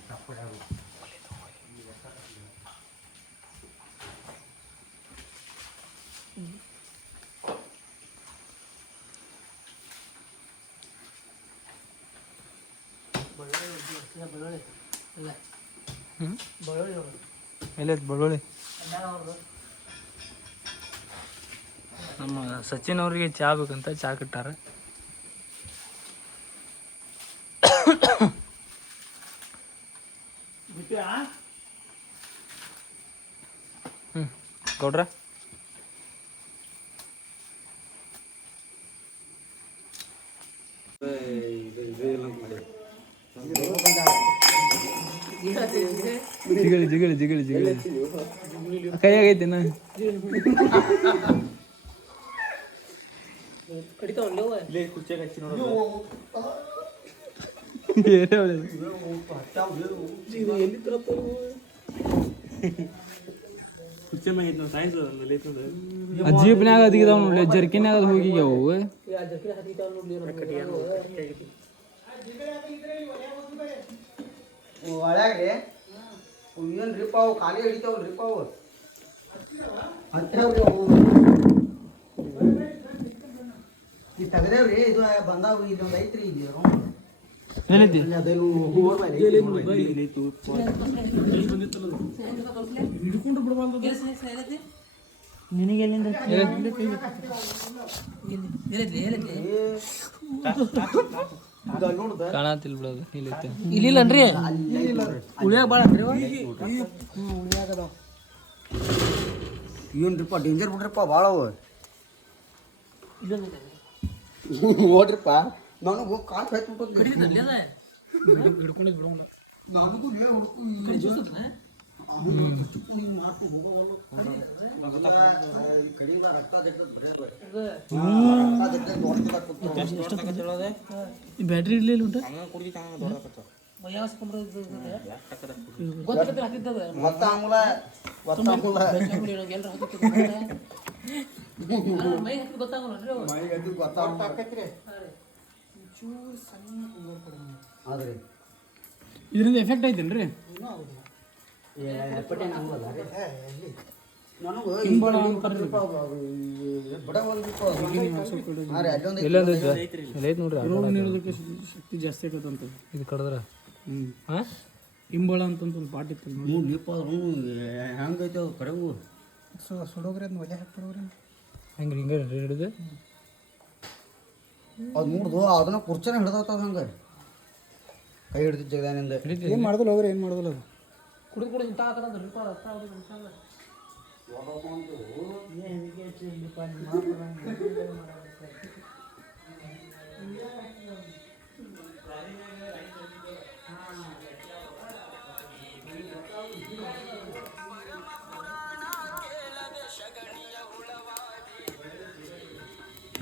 ತಪ್ಪಡಾರು. ಎಲ್ಲಿ ಬಳ್ಳೊಳ್ಳಿ ನಮ್ಮ ಸಚಿನ್ ಅವ್ರಿಗೆ ಚಾ ಬೇಕಂತ ಚಾ ಕಟ್ಟಾರ. ಗೌಡ್ರ ಜಿಗಳಿ ಜಿಗಳಿ ಜಿಗಳಿ ಜಿಗಳಿ ಕೈಯಾಗೈತೇನ? ಜೀಪ್ನ್ಯಾಗ ಅದಿಗಿದಾವ ನೋಡ್ಲಿ, ಜರ್ಕಿನ್ಯಾಗ ಅದು ಹೋಗಿಗ್ಯಾವ. ಒಳಗ್ರಿ ಏನು ರಿಪ್ ಅವು ಖಾಲಿ ಹಿಡಿತಾವಲ್ಲ ರಿಪ್ ಅವು ಹತ್ತವ್ರಿ ಅವು ಈಗ ತೆಗ್ದೇವ್ರಿ. ಇದು ಬಂದಾವು, ಇಲ್ಲಿ ಒಂದು ಐತ್ರಿ ಇಲ್ಲಿ ಏನೈತಿ? ನಿನಗೆಲ್ಲಿಂದ ಕಾಣತಿಲ್ ಬಿಡೋದು ಇಲ್ಲೈತೆ. ಇಲ್ಲಿಲ್ಲನ್ರಿ ಉಳಿಯಾಗ ಭಾಳ ಅಂದ್ರಿ ಏನು ರಿಪ್ಪ ಡೇಂಜರ್ ಬಿಡ್ರಿಪ್ಪ ಭಾಳ ಅವು. ಓಡ್ರಿಪ್ಪ ನನಗೂ ಕಾಲು ಹಚ್ಬಿಟ್ಟು ಹಿಡ್ಕೊಂಡಿದ್ ಬಿಡೋಣ. ನನಗೂ ಬ್ಯಾಟ್ರಿ ಇರ್ಲಿಲ್ಲ ಉಂಟು ಇದರಿಂದ ಎಫೆಕ್ಟ್ ಐತೇನ್ರಿ? ರೋಗ ನಿರೋಧಕ ಶಕ್ತಿ ಜಾಸ್ತಿ ಆಗತ್ತಂತ ಇದು ಕಡದ್ರ. ಇಂಬಳ ಅಂತಂತ ಒಂದು ಪಾಟ್ ಇತ್ತು ಹೆಂಗೈತೆ ಕಡೆಗೂ ಸುಡೋಗ್ರಿ ಅದನ್ನ ಒಲೆ ಹಾಕ್ಬಿಡೋಗ್ರಿ. ಹೆಂಗೆ ಹಿಂಗೆ ಹಿಡಿದು ಅದು ನೋಡ್ದು ಅದನ್ನ ಕುರ್ಚನೆ ಹಿಡ್ದೋತದ ಹಂಗೆ ಕೈ ಹಿಡ್ದಿದ್ದ ಜಗದಾನಿಂದ. ಏನು ಮಾಡೋದಿಲ್ಲ ಹೋಗ್ರಿ, ಏನು ಮಾಡೋದಿಲ್ಲ ಅದು ಕುಡಿದು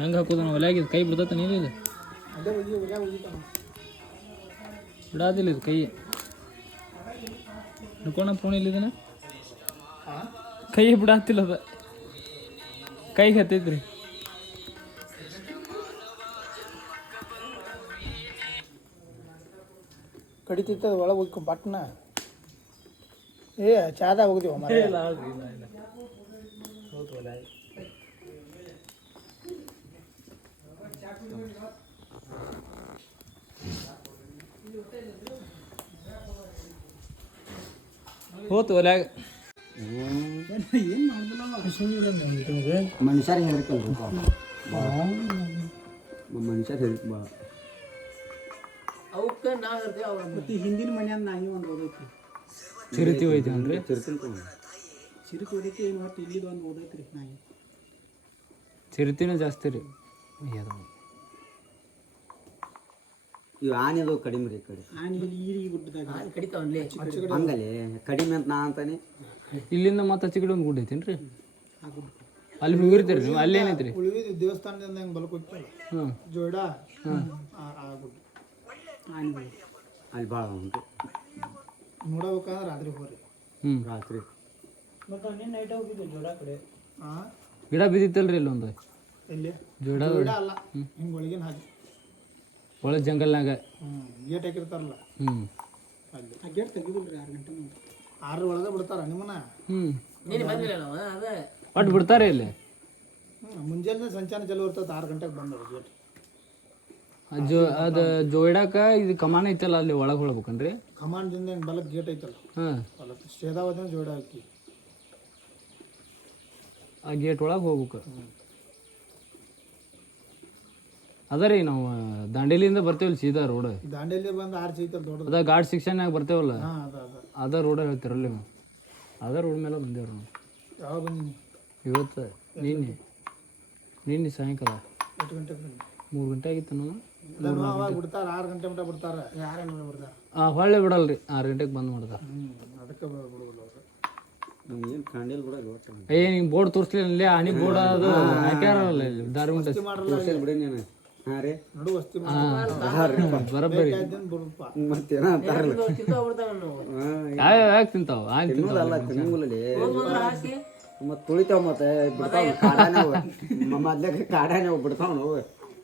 ಹೆಂಗೆ ಹಾಕೋದು ನಾವು ಒಲೆಯಾಗಿದ್ದು ಕೈ ಬಿಡ್ತೈತೆ ನೀನು ಇದು ಬಿಡಾದಿಲ್ಲ ಇದು ಕೈ ಹಿಡ್ಕೊಂಡ ಫೋನ್ ಇಲ್ಲಿದನ ಕೈ ಬಿಡಾತಿಲ್ಲ ಅದ ಕೈಗೆ ಹತ್ತೈತ್ರಿ. ಕಡಿತೈತೆ ಅದು ಒಳಗೆ ಹೋಗ್ಕೊ ಬಟ್ನ ಚಾದಾಗ ಹೋಗ್ತೀವ ಮರ ಹೋತು ಒಲ್ಯಾಗ. ಮನುಷ್ಯರಿಗೆ ಹೆದರ್ಕಲ್ರಿ ಮನುಷ್ಯರು ಹೆದರ್ಕ ಭಾಳ. ಅವಕ್ಕೆ ನಾವು ಇರ್ತೀವಿ ಅವ್ರ ಮತ್ತೆ ಹಿಂದಿನ ಮನ್ಯಾಗ ನಾಯಿ ಒಂದು ಓದೈತಿ ಚಿರುತಿ ಹೋಯ್ತು ಅನ್ರಿ. ಚಿರುತಿ ಓದೈತಿ ಏನು ಒಟ್ಟು ಇಲ್ಲಿದು ಒಂದು ಓದೈತ್ರಿ ನಾಯಿ. ಚಿರುತಿನೂ ಜಾಸ್ತಿ ರೀ. ಇವು ಆನೆದು ಕಡಿಮೆ ರೀ ಕಡೆ ಹಂಗಲ್ಲಿ ಕಡಿಮೆ ಅಂತ ನಾ ಅಂತಾನೆ. ಇಲ್ಲಿಂದ ಮತ್ತೆ ಹಚ್ಚಿ ಕಡೆ ಒಂದು ಗುಡ್ಡ ಐತೇನ್ರಿ? ಅಲ್ಲಿ ಹೋಗಿರ್ತೀರಿ ನೀವು? ಅಲ್ಲಿ ಏನೈತ್ರಿ? ಉಳಿವಿದ ದೇವಸ್ಥಾನದಿಂದ ಹೆಂಗೆ ಬಲಕ್ಕೆ ಹೋಗ್ತಲ್ಲ ಜೋಡ ಅಲ್ಲಿ ಭಾಳ ಉಂಟು ನೋಡಬೇಕಾದ್ರೆ ರಾತ್ರಿ ಹೋಗ್ರಿ. ರಾತ್ರಿ ಗಿಡ ಬಿದ್ದಿತ್ತಲ್ರಿ ಇಲ್ಲಿ ಒಂದು ಎಲ್ಲಿ ಜೋಡ ಜೋಡ ಅಲ್ಲ ಹಿಂಗೆ ಒಳಗಿನ ಹಾಗೆ ಒಳಗೆ ಜಂಗಲ್ನಾಗ ಗೇಟ್ ಹಾಕಿರ್ತಾರಲ್ಲ ಅಲ್ಲಿ ಆ ಗೇಟ್ ತೆಗಿಬಿಡ್ರಿ 6 ಗಂಟೆ 6 ಒಳಗೆ ಬಿಡ್ತಾರ ನಿಮ್ಮನ್ನ. ಒಟ್ಟು ಬಿಡ್ತಾರೆ ಇಲ್ಲಿ. ಮುಂಜಾನೆ ಸಂಚಾನ ಚಲೋ ಇರ್ತದೆ 6 ಗಂಟೆಗೆ ಬಂದವು ಗೇಟ್. ಅದು ಜೋಡಾಕ ಇದು ಕಮಾನ ಐತಲ್ಲ ಅಲ್ಲಿ ಒಳಗೆ ಹೊಳ್ಬೇಕನ್ರಿ? ಕಮಾಂಡ್ದಿಂದ ಹೆಂಗೆ ಬಲಕ್ಕೆ ಗೇಟ್ ಐತಲ್ಲ ಬಲಕ್ಕೆ ಶೇದಾವದಿಂದ ಜೋಡ ಹಾಕಿ ಆ ಗೇಟ್ ಒಳಗೆ ಹೋಗ್ಬೇಕು. ಅದ ರೀ ನಾವು ದಾಂಡೇಲಿಯಿಂದ ಬರ್ತೇವಲ್ಲ ಸೀದಾ ರೋಡ್. ದಾಂಡೇಲಿ ಬಂದು 6 ಐತಲ್ಲ ದೊಡ್ಡದು. ಅದ ಘಾಟ್ ಸೆಕ್ಷನ್ನಾಗ ಬರ್ತೇವಲ್ಲ ಅದ ಅದ ರೋಡ್ ಹೇಳ್ತಿರಲ್ಲ ನೀವು? ಅದ ರೋಡ್ ಮೇಲೆ ಬಂದೇವ್ರಿ ನಾವು. ಯಾವಾಗ ಬಂದೀನಿ? ಇವತ್ತು ನಿನ್ನೆ ಸಾಯಂಕಾಲ ಎಷ್ಟು ಗಂಟೆಗೆ ಬಂದಿ? 3 ಗಂಟೆ ಆಗಿತ್ತು ನಾವು. ಅವಾಗ ಬಿಡ್ತಾರೆ 6 ಗಂಟೆ ಮಟ್ಟ ಬಿಡ್ತಾರೆ. ಯಾರೇನು ಬಿಡ್ತಾರೆ? ಹೊಳ್ಳೆ ಬಿಡಲ್ರಿ 6 ಗಂಟೆಗೆ ಬಂದ್ ಮಾಡ್ತಾರೆ. ಅದಕ್ಕೆ ಬಿಡುವುದಿಲ್ಲ ಅವರು. ಏನು ಕಾಣಿಲ್ಲ ಬಿಡ ನಿಂಗೆ ಬೋರ್ಡ್ ತೋರಿಸ್ಲಿಲ್ಲ ಆನಿ ಬೋರ್ಡ್ ಅದು ಹಾಕ್ಯಾರಲ್ಲ ಇಲ್ಲಿ ದಾರಿಗುಂಟ ಬಿಡಿ ನೀನು. ಹಾಂ ರೀ ನಡು ವಸ್ತಿ ಬರಬ್ಬರಿ ಬರುಪ್ಪ ಮತ್ತೇನ ಅಂತಾರಲ್ಲ ಯಾಕೆ ತಿಂತಾವ ಆಯ್ತು ತಿನ್ನೋದಲ್ಲ ತಿನ್ನಂಗಿಲ್ಲಲ್ಲಿ ಮತ್ತೆ ತುಳಿತಾವ ಮತ್ತೆ ಬಿಡ್ತಾವ ಕಾಡಾನೆ ಮೊದ್ಲಾಗ ಕಾಡಾನೆ ಬಿಡ್ತಾವ ನಾವು.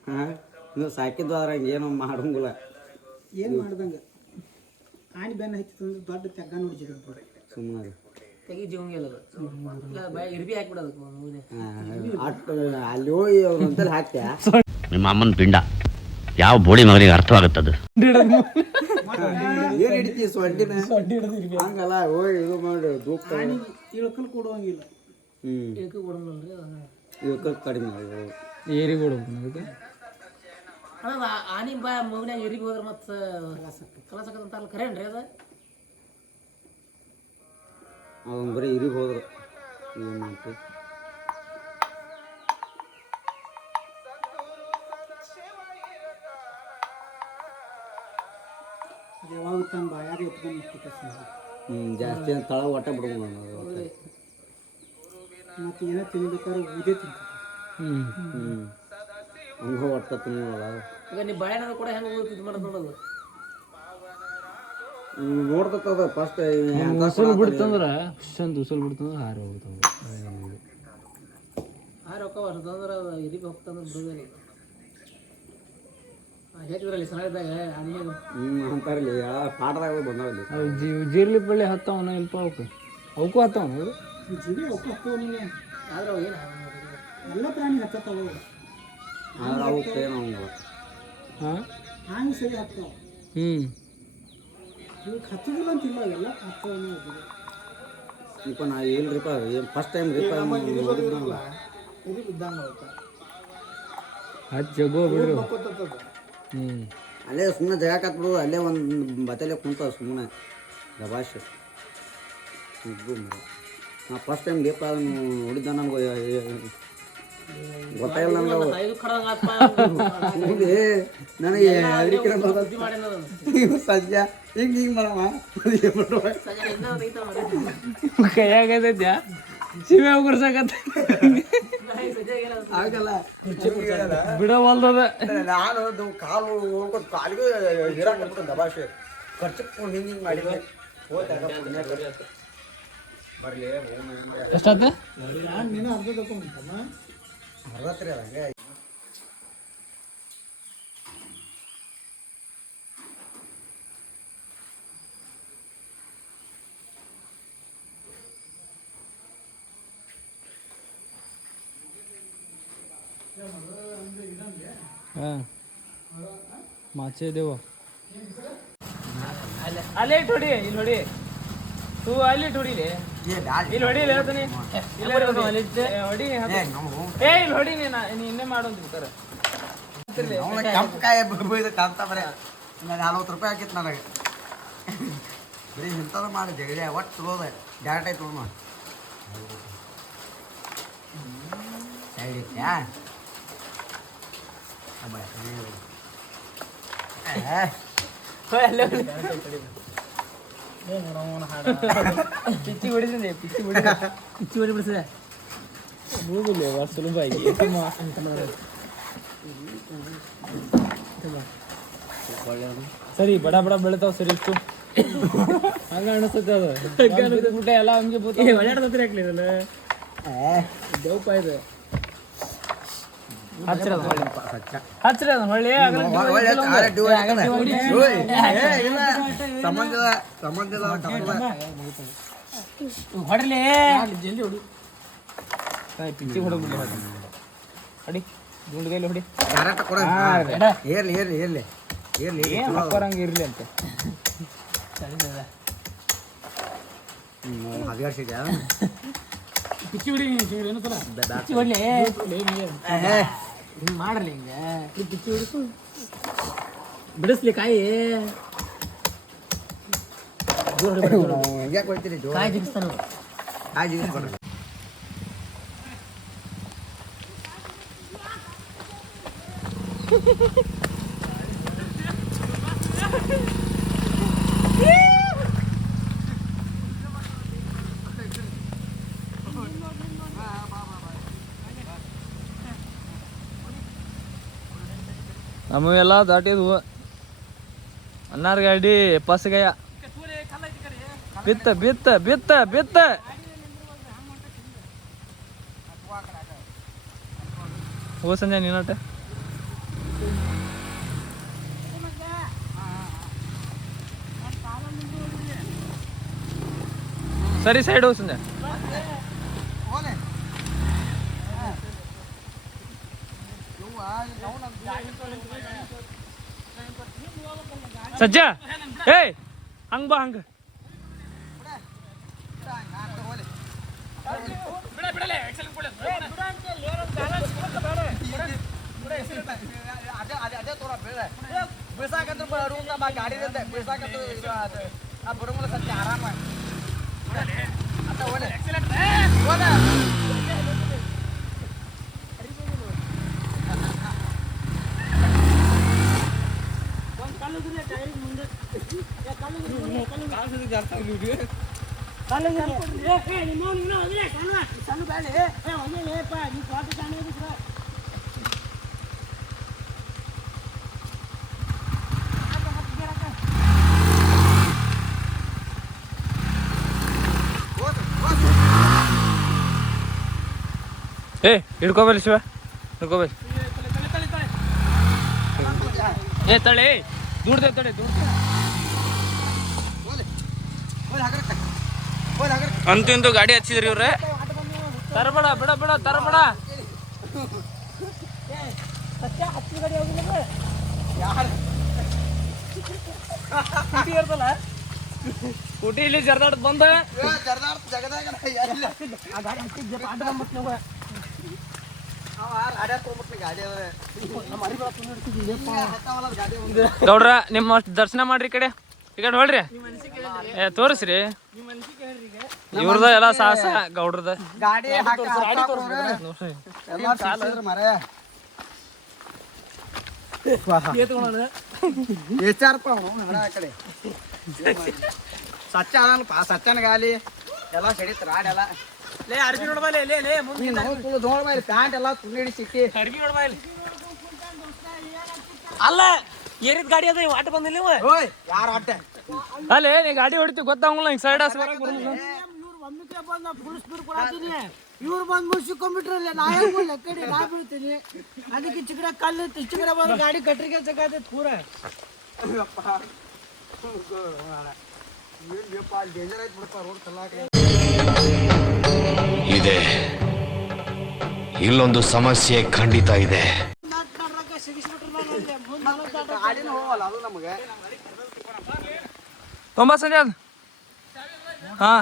ಹಾಂ ನೀವು ಸಾಕಿದ್ದು ಅದ್ರಾಗ ಏನೋ ಮಾಡಂಗಿಲ್ಲ. ಏನು ಮಾಡ್ದಂಗೆ ಆನೆ ಬೆನ್ನ ಹಚ್ಚಿ ತಂದು ದೊಡ್ಡ ತೆಗ್ಗ ನೋಡಿ ಜಗತ್ತು ಸುಮ್ಮನೆ ಅಲ್ಲಿ ಹೋಗಿ ಅವ್ರ ಅಂತಲ್ಲಿ ಹಾಕ್ಯ ನಿಮ್ಮ ಅಮ್ಮನ ಪಿಂಡ ಯಾವ ಬೋಳಿ ಮಗನಿಗೆ ಅರ್ಥವಾಗುತ್ತದು. ಏನು ಹಿಡಿತೀವಿ ಸೊಂಡಿನ ಹಂಗಲ್ಲ ಹೋಗಿ ಇದು ಮಾಡಿ ದೂಪ ಇಳ್ಕಲ್ ಕೊಡುವಂಗಿಲ್ಲ. ಇಳ್ಕಲ್ ಕಡಿಮೆ ಏರಿ ಕೊಡ್ಬೇಕು ಅದಕ್ಕೆ. ಆನಿ ಬಾ ಮಗನ್ಯಾಗ ಎರಿಗೆ ಹೋದ್ರೆ ಮತ್ತೆ ಕಲಸ ಅಂತಾರಲ್ಲ ಖರೇನ್ರಿ ಅದು? ಅವನ್ ಬರೀ ಇರಿಗೆ ಹೋದ್ರು ಏನು ಮಾಡ್ತೀವಿ. ಯಾವಾಗ ತನ್ನ ಬಾಯಾಗ ಎತ್ಕೊಂಡು ಜಾಸ್ತಿ ಅಂತ ತಳ ಒಟ್ಟ ಬಿಡ್ಬೋದು ಮತ್ತೆ ಏನೋ ತಿನ್ಬೇಕಾದ್ರೆ ಊದೇ ತಿಂತ ಹಂಗ ಒಟ್ಟ ತಿನ್ನೋಲ್ಲ. ಈಗ ನೀವು ಬಾಳೆಹಣ್ಣು ಕೂಡ ಹೆಂಗೆ ಇದು ಮಾಡೋದು ನೋಡೋದು ನೋಡ್ತದ ಫಸ್ಟ್ ಉಸಲ್ ಬಿಡ್ತಂದ್ರೆ ಅಂತ ಉಸಲ್ ಬಿಡ್ತಂದ್ರೆ ಹಾರಿ ಹೋಗ್ತಂದ್ರೆ ರೊಕ್ಕ ಬರ್ತಂದ್ರೆ ಅದು ಎರಿಗೆ ಹೋಗ್ತಂದ್ರೆ ಬಿಡೋದೇ ಹೇಳ್ತಿದ್ರಲ್ಲಿ ಸಣ್ಣದಾಗ ಅಂತಾರಲ್ಲಿ ಪಾಠದಾಗ ಬಂದಾವಲ್ಲಿ ಜೀರ್ಲಿ ಬಳ್ಳಿ ಹತ್ತವನ ಇಲ್ಪ ಅವಕ್ಕೂ ಹತ್ತವನ ಜೀವಿ ಒಪ್ಪು ಆದ್ರೆ ಅವು ಏನು ಎಲ್ಲ ಪ್ರಾಣಿ ಹತ್ತವ ಆದ್ರೆ ಅವಕ್ಕೆ ಏನು ಹಾಂ ಹಾಂಗೆ ಸರಿ ಹತ್ತವ. ಇವಕ್ಕೆ ಹತ್ತದಿಲ್ಲ ಅಂತಿಲ್ಲ ಎಲ್ಲ ಹತ್ತವ. ಇಪ್ಪ ನಾ ಇಲ್ರಿಪ್ಪ ಏನು ಫಸ್ಟ್ ಟೈಮ್ ರೀಪ ಇದು ಬಿದ್ದಂಗೆ ಅವಕ್ಕೆ ಹತ್ತು ಜಗೋ ಬಿಡ್ರಿ. ಅಲ್ಲೇ ಸುಮ್ಮನೆ ಜಗ ಕತ್ಬಿಡು ಅಲ್ಲೇ ಒಂದು ಬತ್ತಲೆ ಕುಂತ ಸುಮ್ಮನೆ ದಬಾಶ್ ನಾ ಫಸ್ಟ್ ಟೈಮ್ ಲೇಪ ಅದನ್ನು ನೋಡಿದ್ದ ನನಗೆ ಗೊತ್ತಾಗಿಲ್ಲ ನನಗೆ ಸದ್ಯ ಹಿಂಗೆ ಮಾಡಮ್ಮ ಕೈಯಾಗೈತ್ಯಾ ಶಿವ ಗುರ್ಸಕತ್ತ ಆಗಲ್ಲ ಬಿಡವಲ್ದದ. ನಾನು ಕಾಲು ಹೋಗ್ಕೊತ ಕಾಲಿಗೆ ಹಿರಾಕತ್ಬಿಟ್ಟು ದಬಾಶೆ ಖರ್ಚಕ್ಕೆ ಹಿಂಗೆ ಮಾಡಿದ್ದೆ ಬರಲಿ ಎಷ್ಟಾತ? ನೀನು ಅರ್ಧ ತಗೊಂಡಿದ್ದಮ್ಮ ಅರ್ಧತ್ರಿ ಅದಂಗೆ. ಹಾಂ ಮಾಚೆ ದೇವ ಅಲ್ಲೇ ಇಟ್ಟು ಹೊಡಿ ಇಲ್ಲಿ ಹೊಡಿ ತೂ ಅಲ್ಲಿ ಇಟ್ಟು ಹೊಡಿಲಿ ಇಲ್ಲಿ ಹೊಡಿ ಹೇಳ್ತಾನೆ ಹೊಡಿ ಏ ಇಲ್ಲಿ ಹೊಡಿ ನೀನು ಇನ್ನೇ ಮಾಡೋದು ಬಿಡ್ತಾರೆ. ಕೆಂಪು ಕಾಯಿ ಬೈದು ಕಾಂತ ಬರೀ 40 ರೂಪಾಯಿ ಹಾಕಿತ್ತು ನನಗೆ ಬರೀ ಇಂಥದ್ದು ಮಾಡಿ ಜಗಲಿ ಒಟ್ಟು ತಗೋದೆ ಡೈರೆಕ್ಟ್ ಆಯ್ತು ತೊಗೊಂಡು ಸೈಡ್ ಇತ್ಯಾ ಪಿಚ್ಚಿ ಹೊಡಿದ್ರೆ ಪಿಚ್ಚಿ ಹೊಡಿ ಬಿಡಿಸಿದೆ ಸುಲಭ ಸರಿ ಬಡ ಬಡ ಬೆಳಿತಾವ ಸರಿ ಇಷ್ಟು ಹಂಗ ಅನಿಸ್ತದೆ ಅದು ಬಿಟ್ಟೆ ಎಲ್ಲ ಹಂಗೆ ಒಳ್ಳೆಯದತ್ರ ಹಾಕ್ಲಿರಲ್ಲ ದೌಪ ಇದೆ ಹಚ್ಚಿರ ಅದನ್ನ ಹೊಳ್ಳಿ ಹೊಡಲಿ ಜಲ್ದಿ ಹೊಡಿ ಪಿಚ್ಚಿ ಹೊಡಬಿಡ್ಲಿ ಹೊಡಿ ದುಂಡು ಕೈಲಿ ಹೊಡಿ ಹಾಕೋರಂಗೆ ಇರ್ಲಿ ಅಂತ ಪಿಚ್ಚಿ ಹೊಡಿ ಪಿಚ್ಚಿ ಹೊಡ್ಲಿ ಹಿಂಗೆ ಮಾಡಲಿ ಹಿಂಗೆ ಪಿಚ್ಚಿ ಹೊಡಿಸು ಬಿಡಿಸ್ಲಿ ಕಾಯಿ ಕಾಯಿ ಜಿಗಿಸ್ತಾನೆ ನಮಗೆಲ್ಲ ದಾಟಿದ್ವು ಅನ್ನಾರ ಗಾಡಿ ಪಸ್ಗಯ್ಯ ಬಿತ್ತ ಬಿತ್ತ ಬಿತ್ತ ಬಿತ್ತ ಹೋ ಸಂಜೆ ನೀನಟ ಸರಿ ಸೈಡ್ ಹೋಗಿ ಸಂಜೆ ಸಜ್ಜ ಏಯ್ ಹಂಗ ಬಾ ಹಂಗ ಬಿಡ್ಸಾಕಂದ್ರೆ ಗಾಡಿ ಬಿಡ್ಸಾಕಂತ ಬರುಮಲ್ಲ ಸತ್ಯ ಆರಾಮ ಏ ಹಿಡ್ಕೋಬೇಡಿ ಶಿವ ಹಿಡ್ಕೋಬೇಡಿ ಏ ತಳಿ ದುಡ್ದೆ ತಡಿ ಅಂತೂ ಗಾಡಿ ಹಚ್ಚಿದ್ರಿ ಇವ್ರೆ ತರಬೇಡ ಬಿಡ ಬಿಡ ತರಬೇಡ ಸ್ಕೂಟಿ ಇಲ್ಲಿ ಜರ್ದಾಡ್ ಬಂದ ಗೌಡ್ರ ನಿಮ್ಮ ದರ್ಶನ ಮಾಡ್ರಿ ಈ ಕಡೆ ಹೊಳ್ರಿ ಏ ತೋರಿಸ್ರಿ ಇವ್ರದ ಎಲ್ಲ ಸಾಹಸ ಗೌಡ್ರದ ಗಾಡಿ ಕಡೆ ಸಚ್ಚ ಅದಲ್ಪ ಸಚ್ಚನ ಗಾಲಿ ಎಲ್ಲ ಸಡಿತ ರಾಡೆಲ್ಲ ಪ್ಯಾಂಟ್ ಎಲ್ಲ ತುಳಿಡಿ ಸಿಕ್ಕಿ ಅಲ್ಲ ಏರಿದ ಗಾಡಿ ಅದ ಆಟ ಬಂದಿಲ್ಲ ನೀವು ಓಯ್ ಯಾರ ಆಟ ಅಲ್ಲೇ ನೀ ಗಾಡಿ ಹೊಡಿತೀವಿ ಗೊತ್ತಾಗಲ್ಲ ಹಿಂಗೆ ಸೈಡ್ ಇವ್ರು ಬಂದ್ ಮುಗಿಸ್ಕೊಂಡ್ಬಿಟ್ರಲ್ಲ ನಾ ಹೇಳ್ಬಿಡ್ಲ ಕಡೆ ನಾ ಬೀಳ್ತೀನಿ ಅದಕ್ಕೆ ಚಿಕ್ಕಡ ಕಲ್ಲು ಚಿಕ್ಕಡ ಬಂದು ಗಾಡಿ ಕಟ್ರಿಗೆ ಚಕಾತೈತಿ ಪೂರ ಇದೆ ಇಲ್ಲೊಂದು ಸಮಸ್ಯೆ ಖಂಡಿತ ಇದೆ. ತೊಂಬ ಸಂಜೆ ಅದು ಹಾ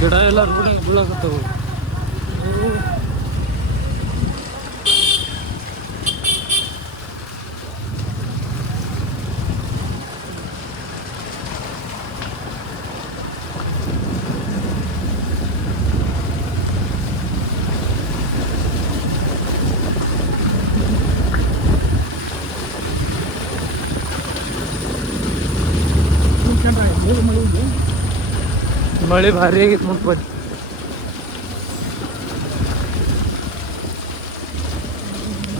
ಗಿಡ ಎಲ್ಲ ಬೀಳಕತ್ತವು. ಮಳೆ ಭಾರಿ ಆಗೈತೆ ಮುಟ್ಬರಿ.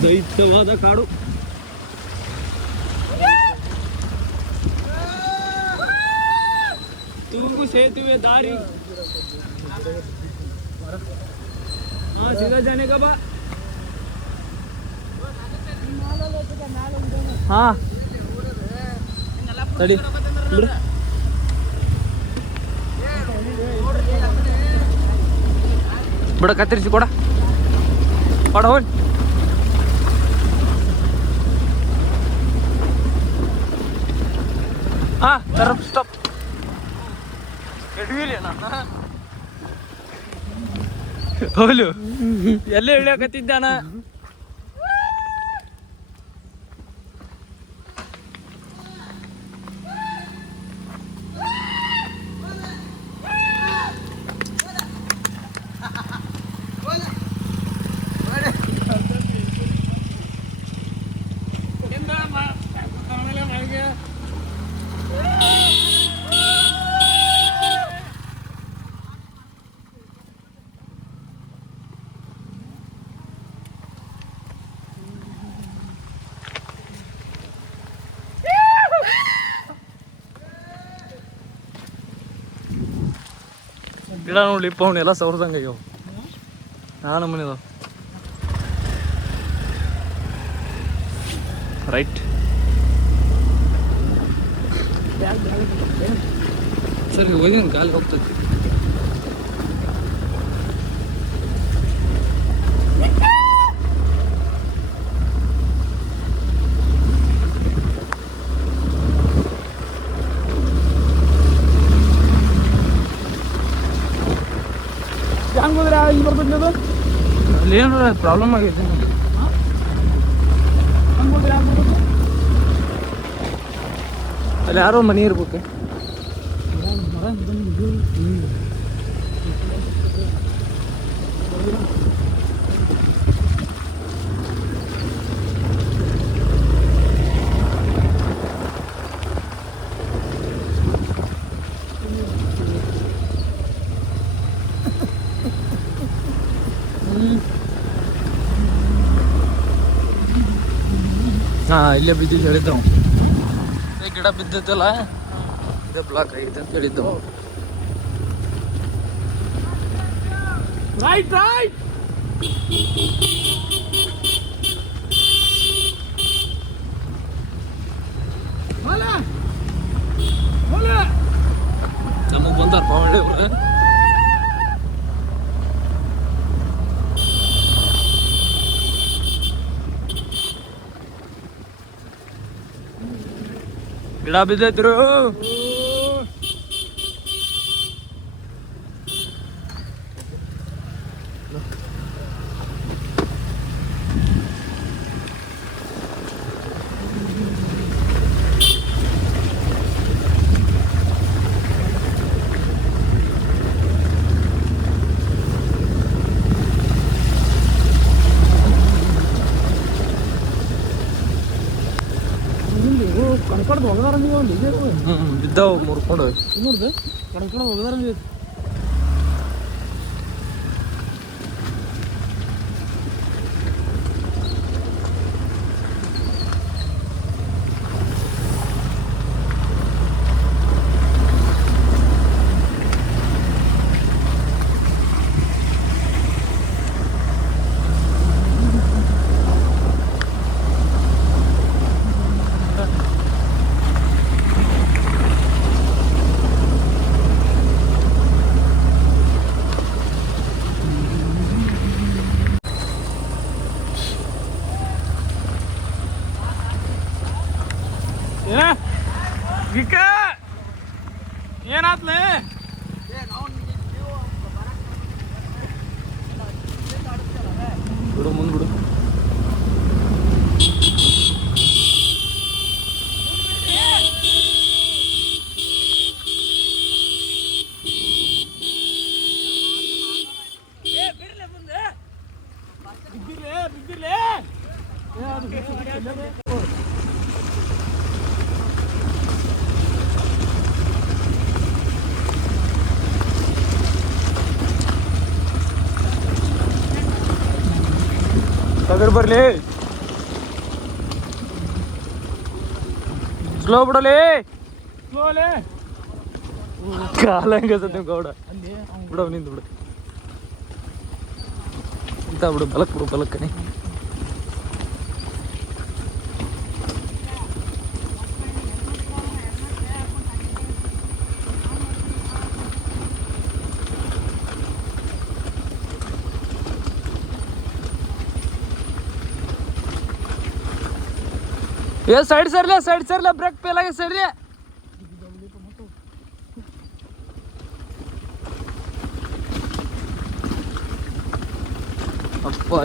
ದೈತ್ಯವಾದ ಕಾಡು. ತೂಗು ಸೇತುವೆ ದಾರಿ. हाँ सीधा जाने का बा. हाँ तड़ी ಬಿಡ ಕತ್ತರಿಸಿ ಕೊಡ ಕೊಡ ಹೋಗಿ. ಹಾ ತರ ಸ್ಟಾಪ್ ಎಡ್ವಿಲಿ ನಾನು ಹೋಲು ಎಲ್ಲೇ ಇಳಿಯಕತ್ತಿದ್ದಾನ. ಗಿಡ ನೋಡಿ ಪೌಂಡ್ ಎಲ್ಲ ಸವ್ರದಂಗೆ ಆಗ್ಯಾವ. ನಾನು ಮನೆದ ರೈಟ್ ಸರಿ ಹೋಗಿ ಗಾಳಿ ಹೋಗ್ತದೆ. ಅಲ್ಲಿ ಏನು ಪ್ರಾಬ್ಲಮ್ ಆಗೈತೆ. ಅಲ್ಲಿ ಯಾರೋ ಮನೆ ಇರ್ಬೇಕು. ಹಾಂ ಇಲ್ಲೇ ಬಿದ್ದಿದ್ದು ಹೇಳಿದ್ದವು. ಗಿಡ ಬಿದ್ದೈತಲ್ಲ ಇದೇ ಬ್ಲಾಕ್ ಆಗೈತೆ ಅಂತ ಹೇಳಿದ್ದವು. ರೈಟ್ ರೈಟ್ ನಮಗೆ ಬಂದಾರಪ್ಪ ಒಳ್ಳೆ ಗಿಡ ಬಿದ್ದೈತ್ರು. ಕಣ್ಕಡ್ದು ಹೋಗದಾರ ನೀವು ಬಿದ್ದಾವ ಮುರ್ಕೊಂಡು ನೋಡ್ದೆ ಕಣ್ಕಡ ಹೋಗದಾರ ನೀವು. ಏನ ಗಿಕ್ಕ ಏನಾತ್ಲೆ ಬಿಡು ಮುಂದ್ ಬಿಡು. ತಗರ್ ಬರ್ಲಿ ಸ್ಲೋ ಬಿಡಲಿ ಸ್ಲೋಲೆ ಕಾಲ ಹಂಗಸತ್ ಗೌಡ ಬಿಡವ್ ನಿಂದು ಬಿಡು ಇಂತ ಬಿಡು ಬಲಕ್ಕನೆ ये साइड सरले ब्रेक पे लगे सर रे अप्पा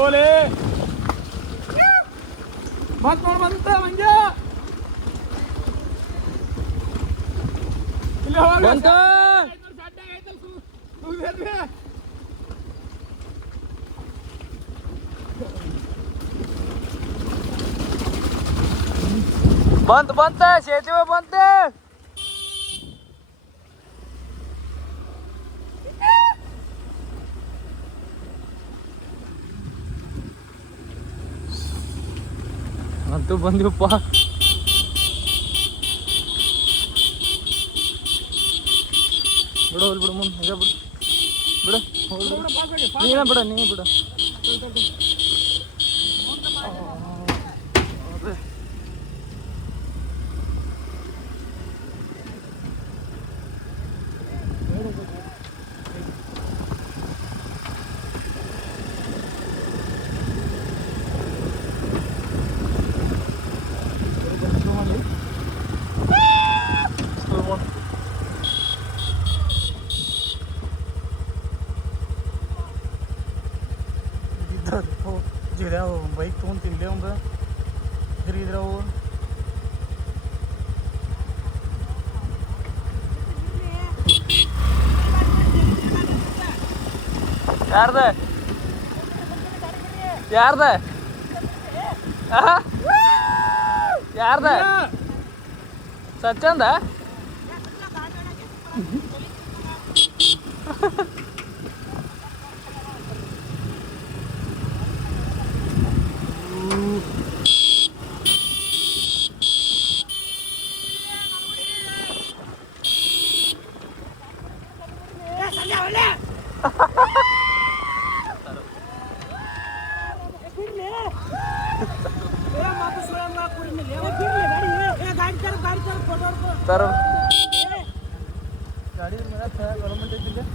ಸ್ಲೋಲೆ ಮತ್ ನೋಡ್ ಬಂತ ಮಂಜ ಇಲ್ಲಿ ಹೋಗ ಬಂತ ಬಂತ ಸೇತುವೆ ಬಂತ ಅಂತೂ ಬಂದಿವಪ್ಪ ಬಿಡು ಮುಂದೆ ಬಿಡು ನೀನೇ ಬಿಡ ಬೈಕ್ ತೊಗೊಂಡು ತಿನ್ಲೇ ಒಂದು ಇದ್ರವು ಯಾರ್ದ ಸಚ್ಚಂದ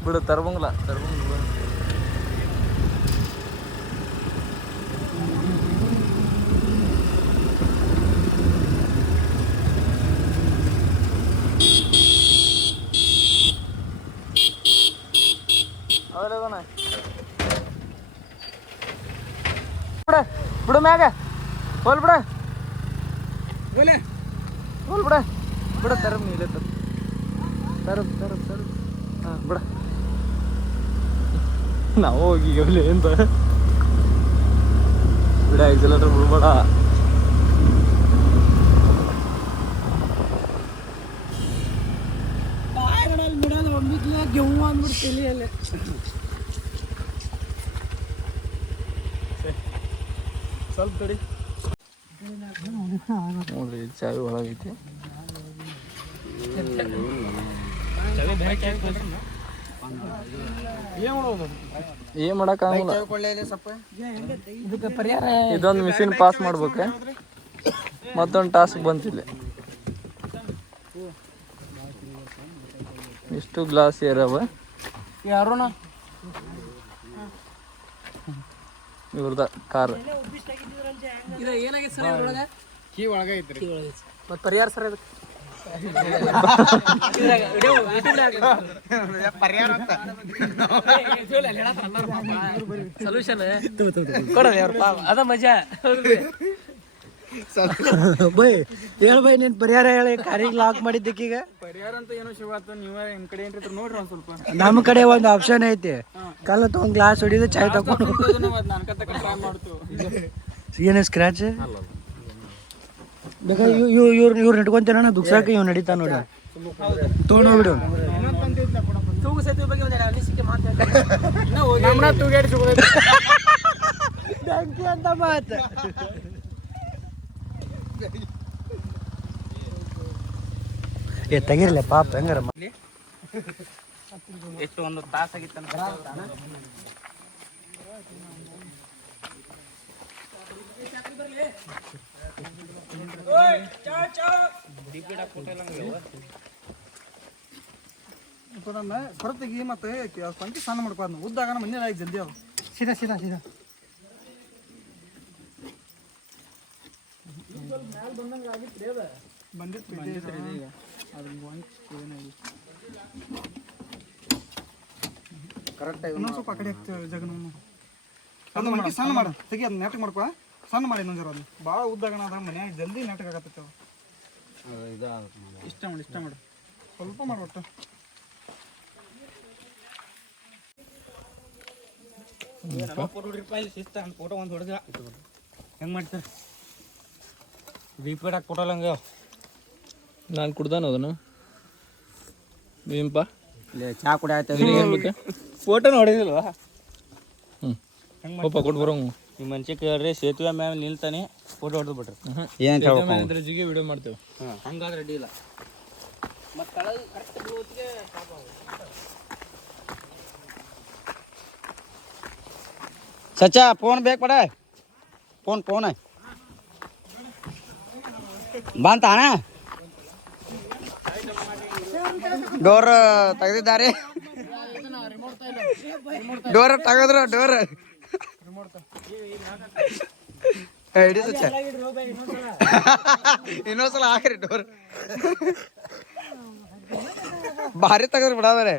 ಬಿಡು ತರಬಂಗ್ಲ ಬಿಡು ಮ್ಯಾಗ ಹೋಲ್ ಬಿಡ ತರಬ್ ನೀಲೆ ತರಬ್ ಹಾಂ ಬಿಡ ನಾವು ಹೋಗಿ ಅಂತ ಬಿಡ ಆಕ್ಸಿಲೇಟರ್ ಬಿಡ್ಬೇಡ ನಂಬಿದ್ಲೆ ಗೆವ್ವ ಅಂದ್ಬಿಟ್ಟು ತಲೆಯಲ್ಲೇ ಸ್ವಲ್ಪ ತಡಿ ನೋಡ್ರಿ ಚಾವಿ ಒಳಗೈತಿ. ಏನ್ ಮಾಡಕ್ಕಾಗಲ್ಲ. ಇದಕ್ಕೆ ಪರಿಹಾರ ಇದೊಂದು ಮಿಷಿನ್ ಪಾಸ್ ಮಾಡ್ಬೇಕು. ಮತ್ತೊಂದು ಟಾಸ್ಕ್ ಬಂತಿಲ್ಲ. ಇಷ್ಟು ಗ್ಲಾಸ್ ಏರವ ಯಾರೋಣ ಇವ್ರದ ಕಾರ್. ಇದು ಏನಾಗೈತೆ ಸರ್ ಇದ್ರೊಳಗೆ? ಕೀ ಒಳಗೆ ಐತ್ರಿ. ಮತ್ತೆ ಪರಿಹಾರ ಸರ್ ಅದಕ್ಕೆ ಪರಿಹಾರ ಅಂತ ಸೊಲ್ಯೂಷನ್ ಕೊಡೋದು ಅದ ಮಜಾ. ಬೈ ಹೇಳ ಬೈ ನೀನ್ ಪರಿಹಾರ ಹೇಳಿ ಕಾರಿಗೆ ಲಾಕ್ ಮಾಡಿದ್ದಕ್ಕೀಗ. ಪರಿಹಾರ ಅಂತ ಏನೋ ಶಿವಾತ. ನೀವೇ ನಿಮ್ ಕಡೆ ಏನ್ರಿ ನೋಡ್ರಿ ಒಂದ್ ಸ್ವಲ್ಪ. ನಮ್ಮ ಕಡೆ ಒಂದು ಆಪ್ಷನ್ ಐತಿ. ಕಲ್ಲ ತಗೊಂಡ್ ಗ್ಲಾಸ್ ಹೊಡಿದು ಚಾಯ್ ತಗೊಂಡು ಟ್ರೈ ಮಾಡ್ತು. ಏನು ಸ್ಕ್ರಾಚ್ ಬೇಕಾ? ಇವ್ರು ನೆಟ್ಕೊಂತೇನ ದುಕ್ಸಾಕ ಇವ್ ನಡೀತಾ ನೋಡಿ. ತೊಗೊಂಡೋಗ್ಬಿಡು. ತೂಗು ಸೇತುವೆ ಬಗ್ಗೆ ಒಂದು ಅನಿಸಿಕೆ ಮಾತಾಡ ತೂಗಾಡಿ ಸಿಗೋದೈತಿ. ಬೆಂಕಿ ಅಂತ ಮಾತು. ಏ ತೆಗಿರ್ಲಿ ಪಾಪ ಹೆಂಗಾರ ಎಷ್ಟು ಒಂದು ತಾಸಾಗಿತ್ತಂತ. ಹೊರತೆಗಿ ಮತ್ತೆ ಪಂಚಿ ಸಣ್ಣ ಮಾಡ್ಕೋದು ಉದ್ದಾಗ ಮನೆ ಆಗಿ ಜಲ್ದಿ ಅದು ಸೀದಾ ಸೀದಾ ಸೀದಾ. ಬಂದಿತ್ತು ಕರೆಕ್ಟ್ ಇನ್ನೊಂದು ಸ್ವಲ್ಪ ಆ ಕಡೆ ಹಾಕ್ತೇವೆ ಜಗನವನ್ನು. ಅದು ಮಂಕಿ ಸಣ್ಣ ಮಾಡ ತೆಗಿ ಅದು ನೆಟ್ಗೆ ಮಾಡ್ಕೊ. ಸಣ್ಣ ಮಾಡಿ ಇನ್ನೊಂದು ಅದು ಭಾಳ ಉದ್ದಾಗಣ ಅದ ಮನ್ಯಾಗ ಜಲ್ದಿ ನೆಟ್ಗೆ ಆಗತ್ತೆ. ಇಷ್ಟ ಮಾಡು ಸ್ವಲ್ಪ ಮಾಡು ಒಟ್ಟು. ಫೋಟೋ ಒಂದು ಹೊಡೆದ ಹೆಂಗೆ ಮಾಡ್ತಾರೆ? ರಿಪೀಟ್ ಆಗಿ ಫೋಟೋ ಹಂಗೆ ನಾನು ಕುಡ್ದಾನ ಅದನ್ನು ಭೀಮಪ್ಪ ಚಾ ಕುಡಿ ಆಯ್ತು. ಫೋಟೋ ನೋಡಿದಿಲ್ವಾ? ಪಾಪ ಕೊಟ್ಟು ಬರೋ ಈ ಮನ್ಷಿ ಕೇಳ್ರಿ ಸೇತುವೆ ಮ್ಯಾಲೆ ನಿಲ್ತಾನೆ ಫೋಟೋ ಹೊಡೆದು ಬಿಟ್ರಿ. ಏನು ಜಿಗೆ ವಿಡಿಯೋ ಮಾಡ್ತೇವೆ. ಹಂಗಾದ್ರೆ ರೆಡಿ ಇಲ್ಲ. ಸಚ್ಚಾ ಫೋನ್ ಬೇಕು ಬಡ. ಫೋನ್ ಬಂತ ಅಣ್ಣ? ಡೋರ್ ತೆಗೆದಿದ್ದಾರೆ. ಡೋರ್ ತೆಗೆದ್ರು. ಡೋರ್ ಹಿಡಿ ಸಚ್ಚ. ಇನ್ನೊಂದ್ಸಲ ಹಾಕ್ರಿ ಡೋರ್. ಭಾರಿ ತೆಗೆದ್ರು ಬಿಡಾದ್ರೆ.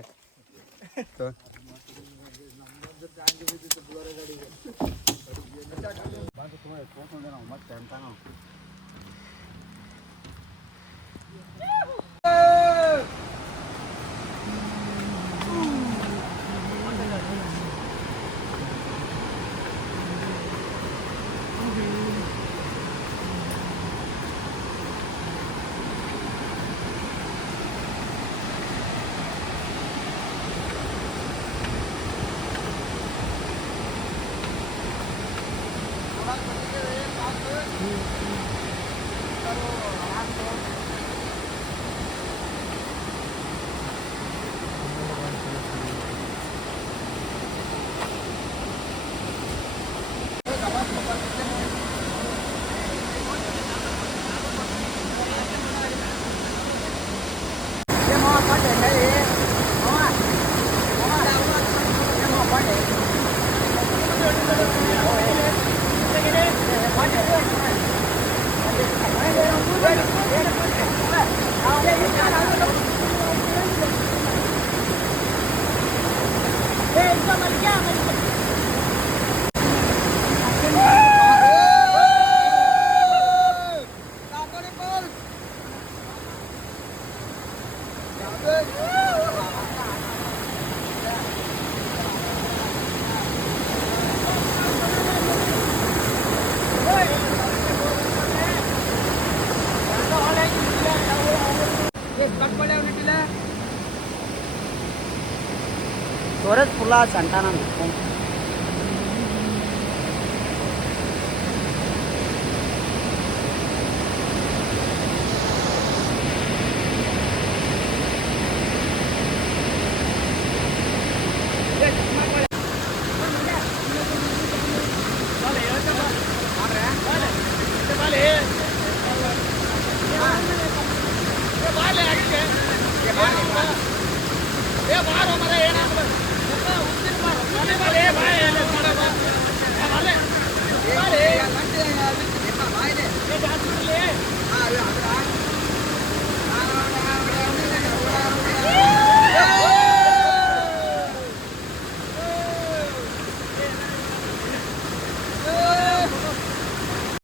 ಸ್ಟೋರೇಜ್ ಫುಲ್ ಸಂತಾನ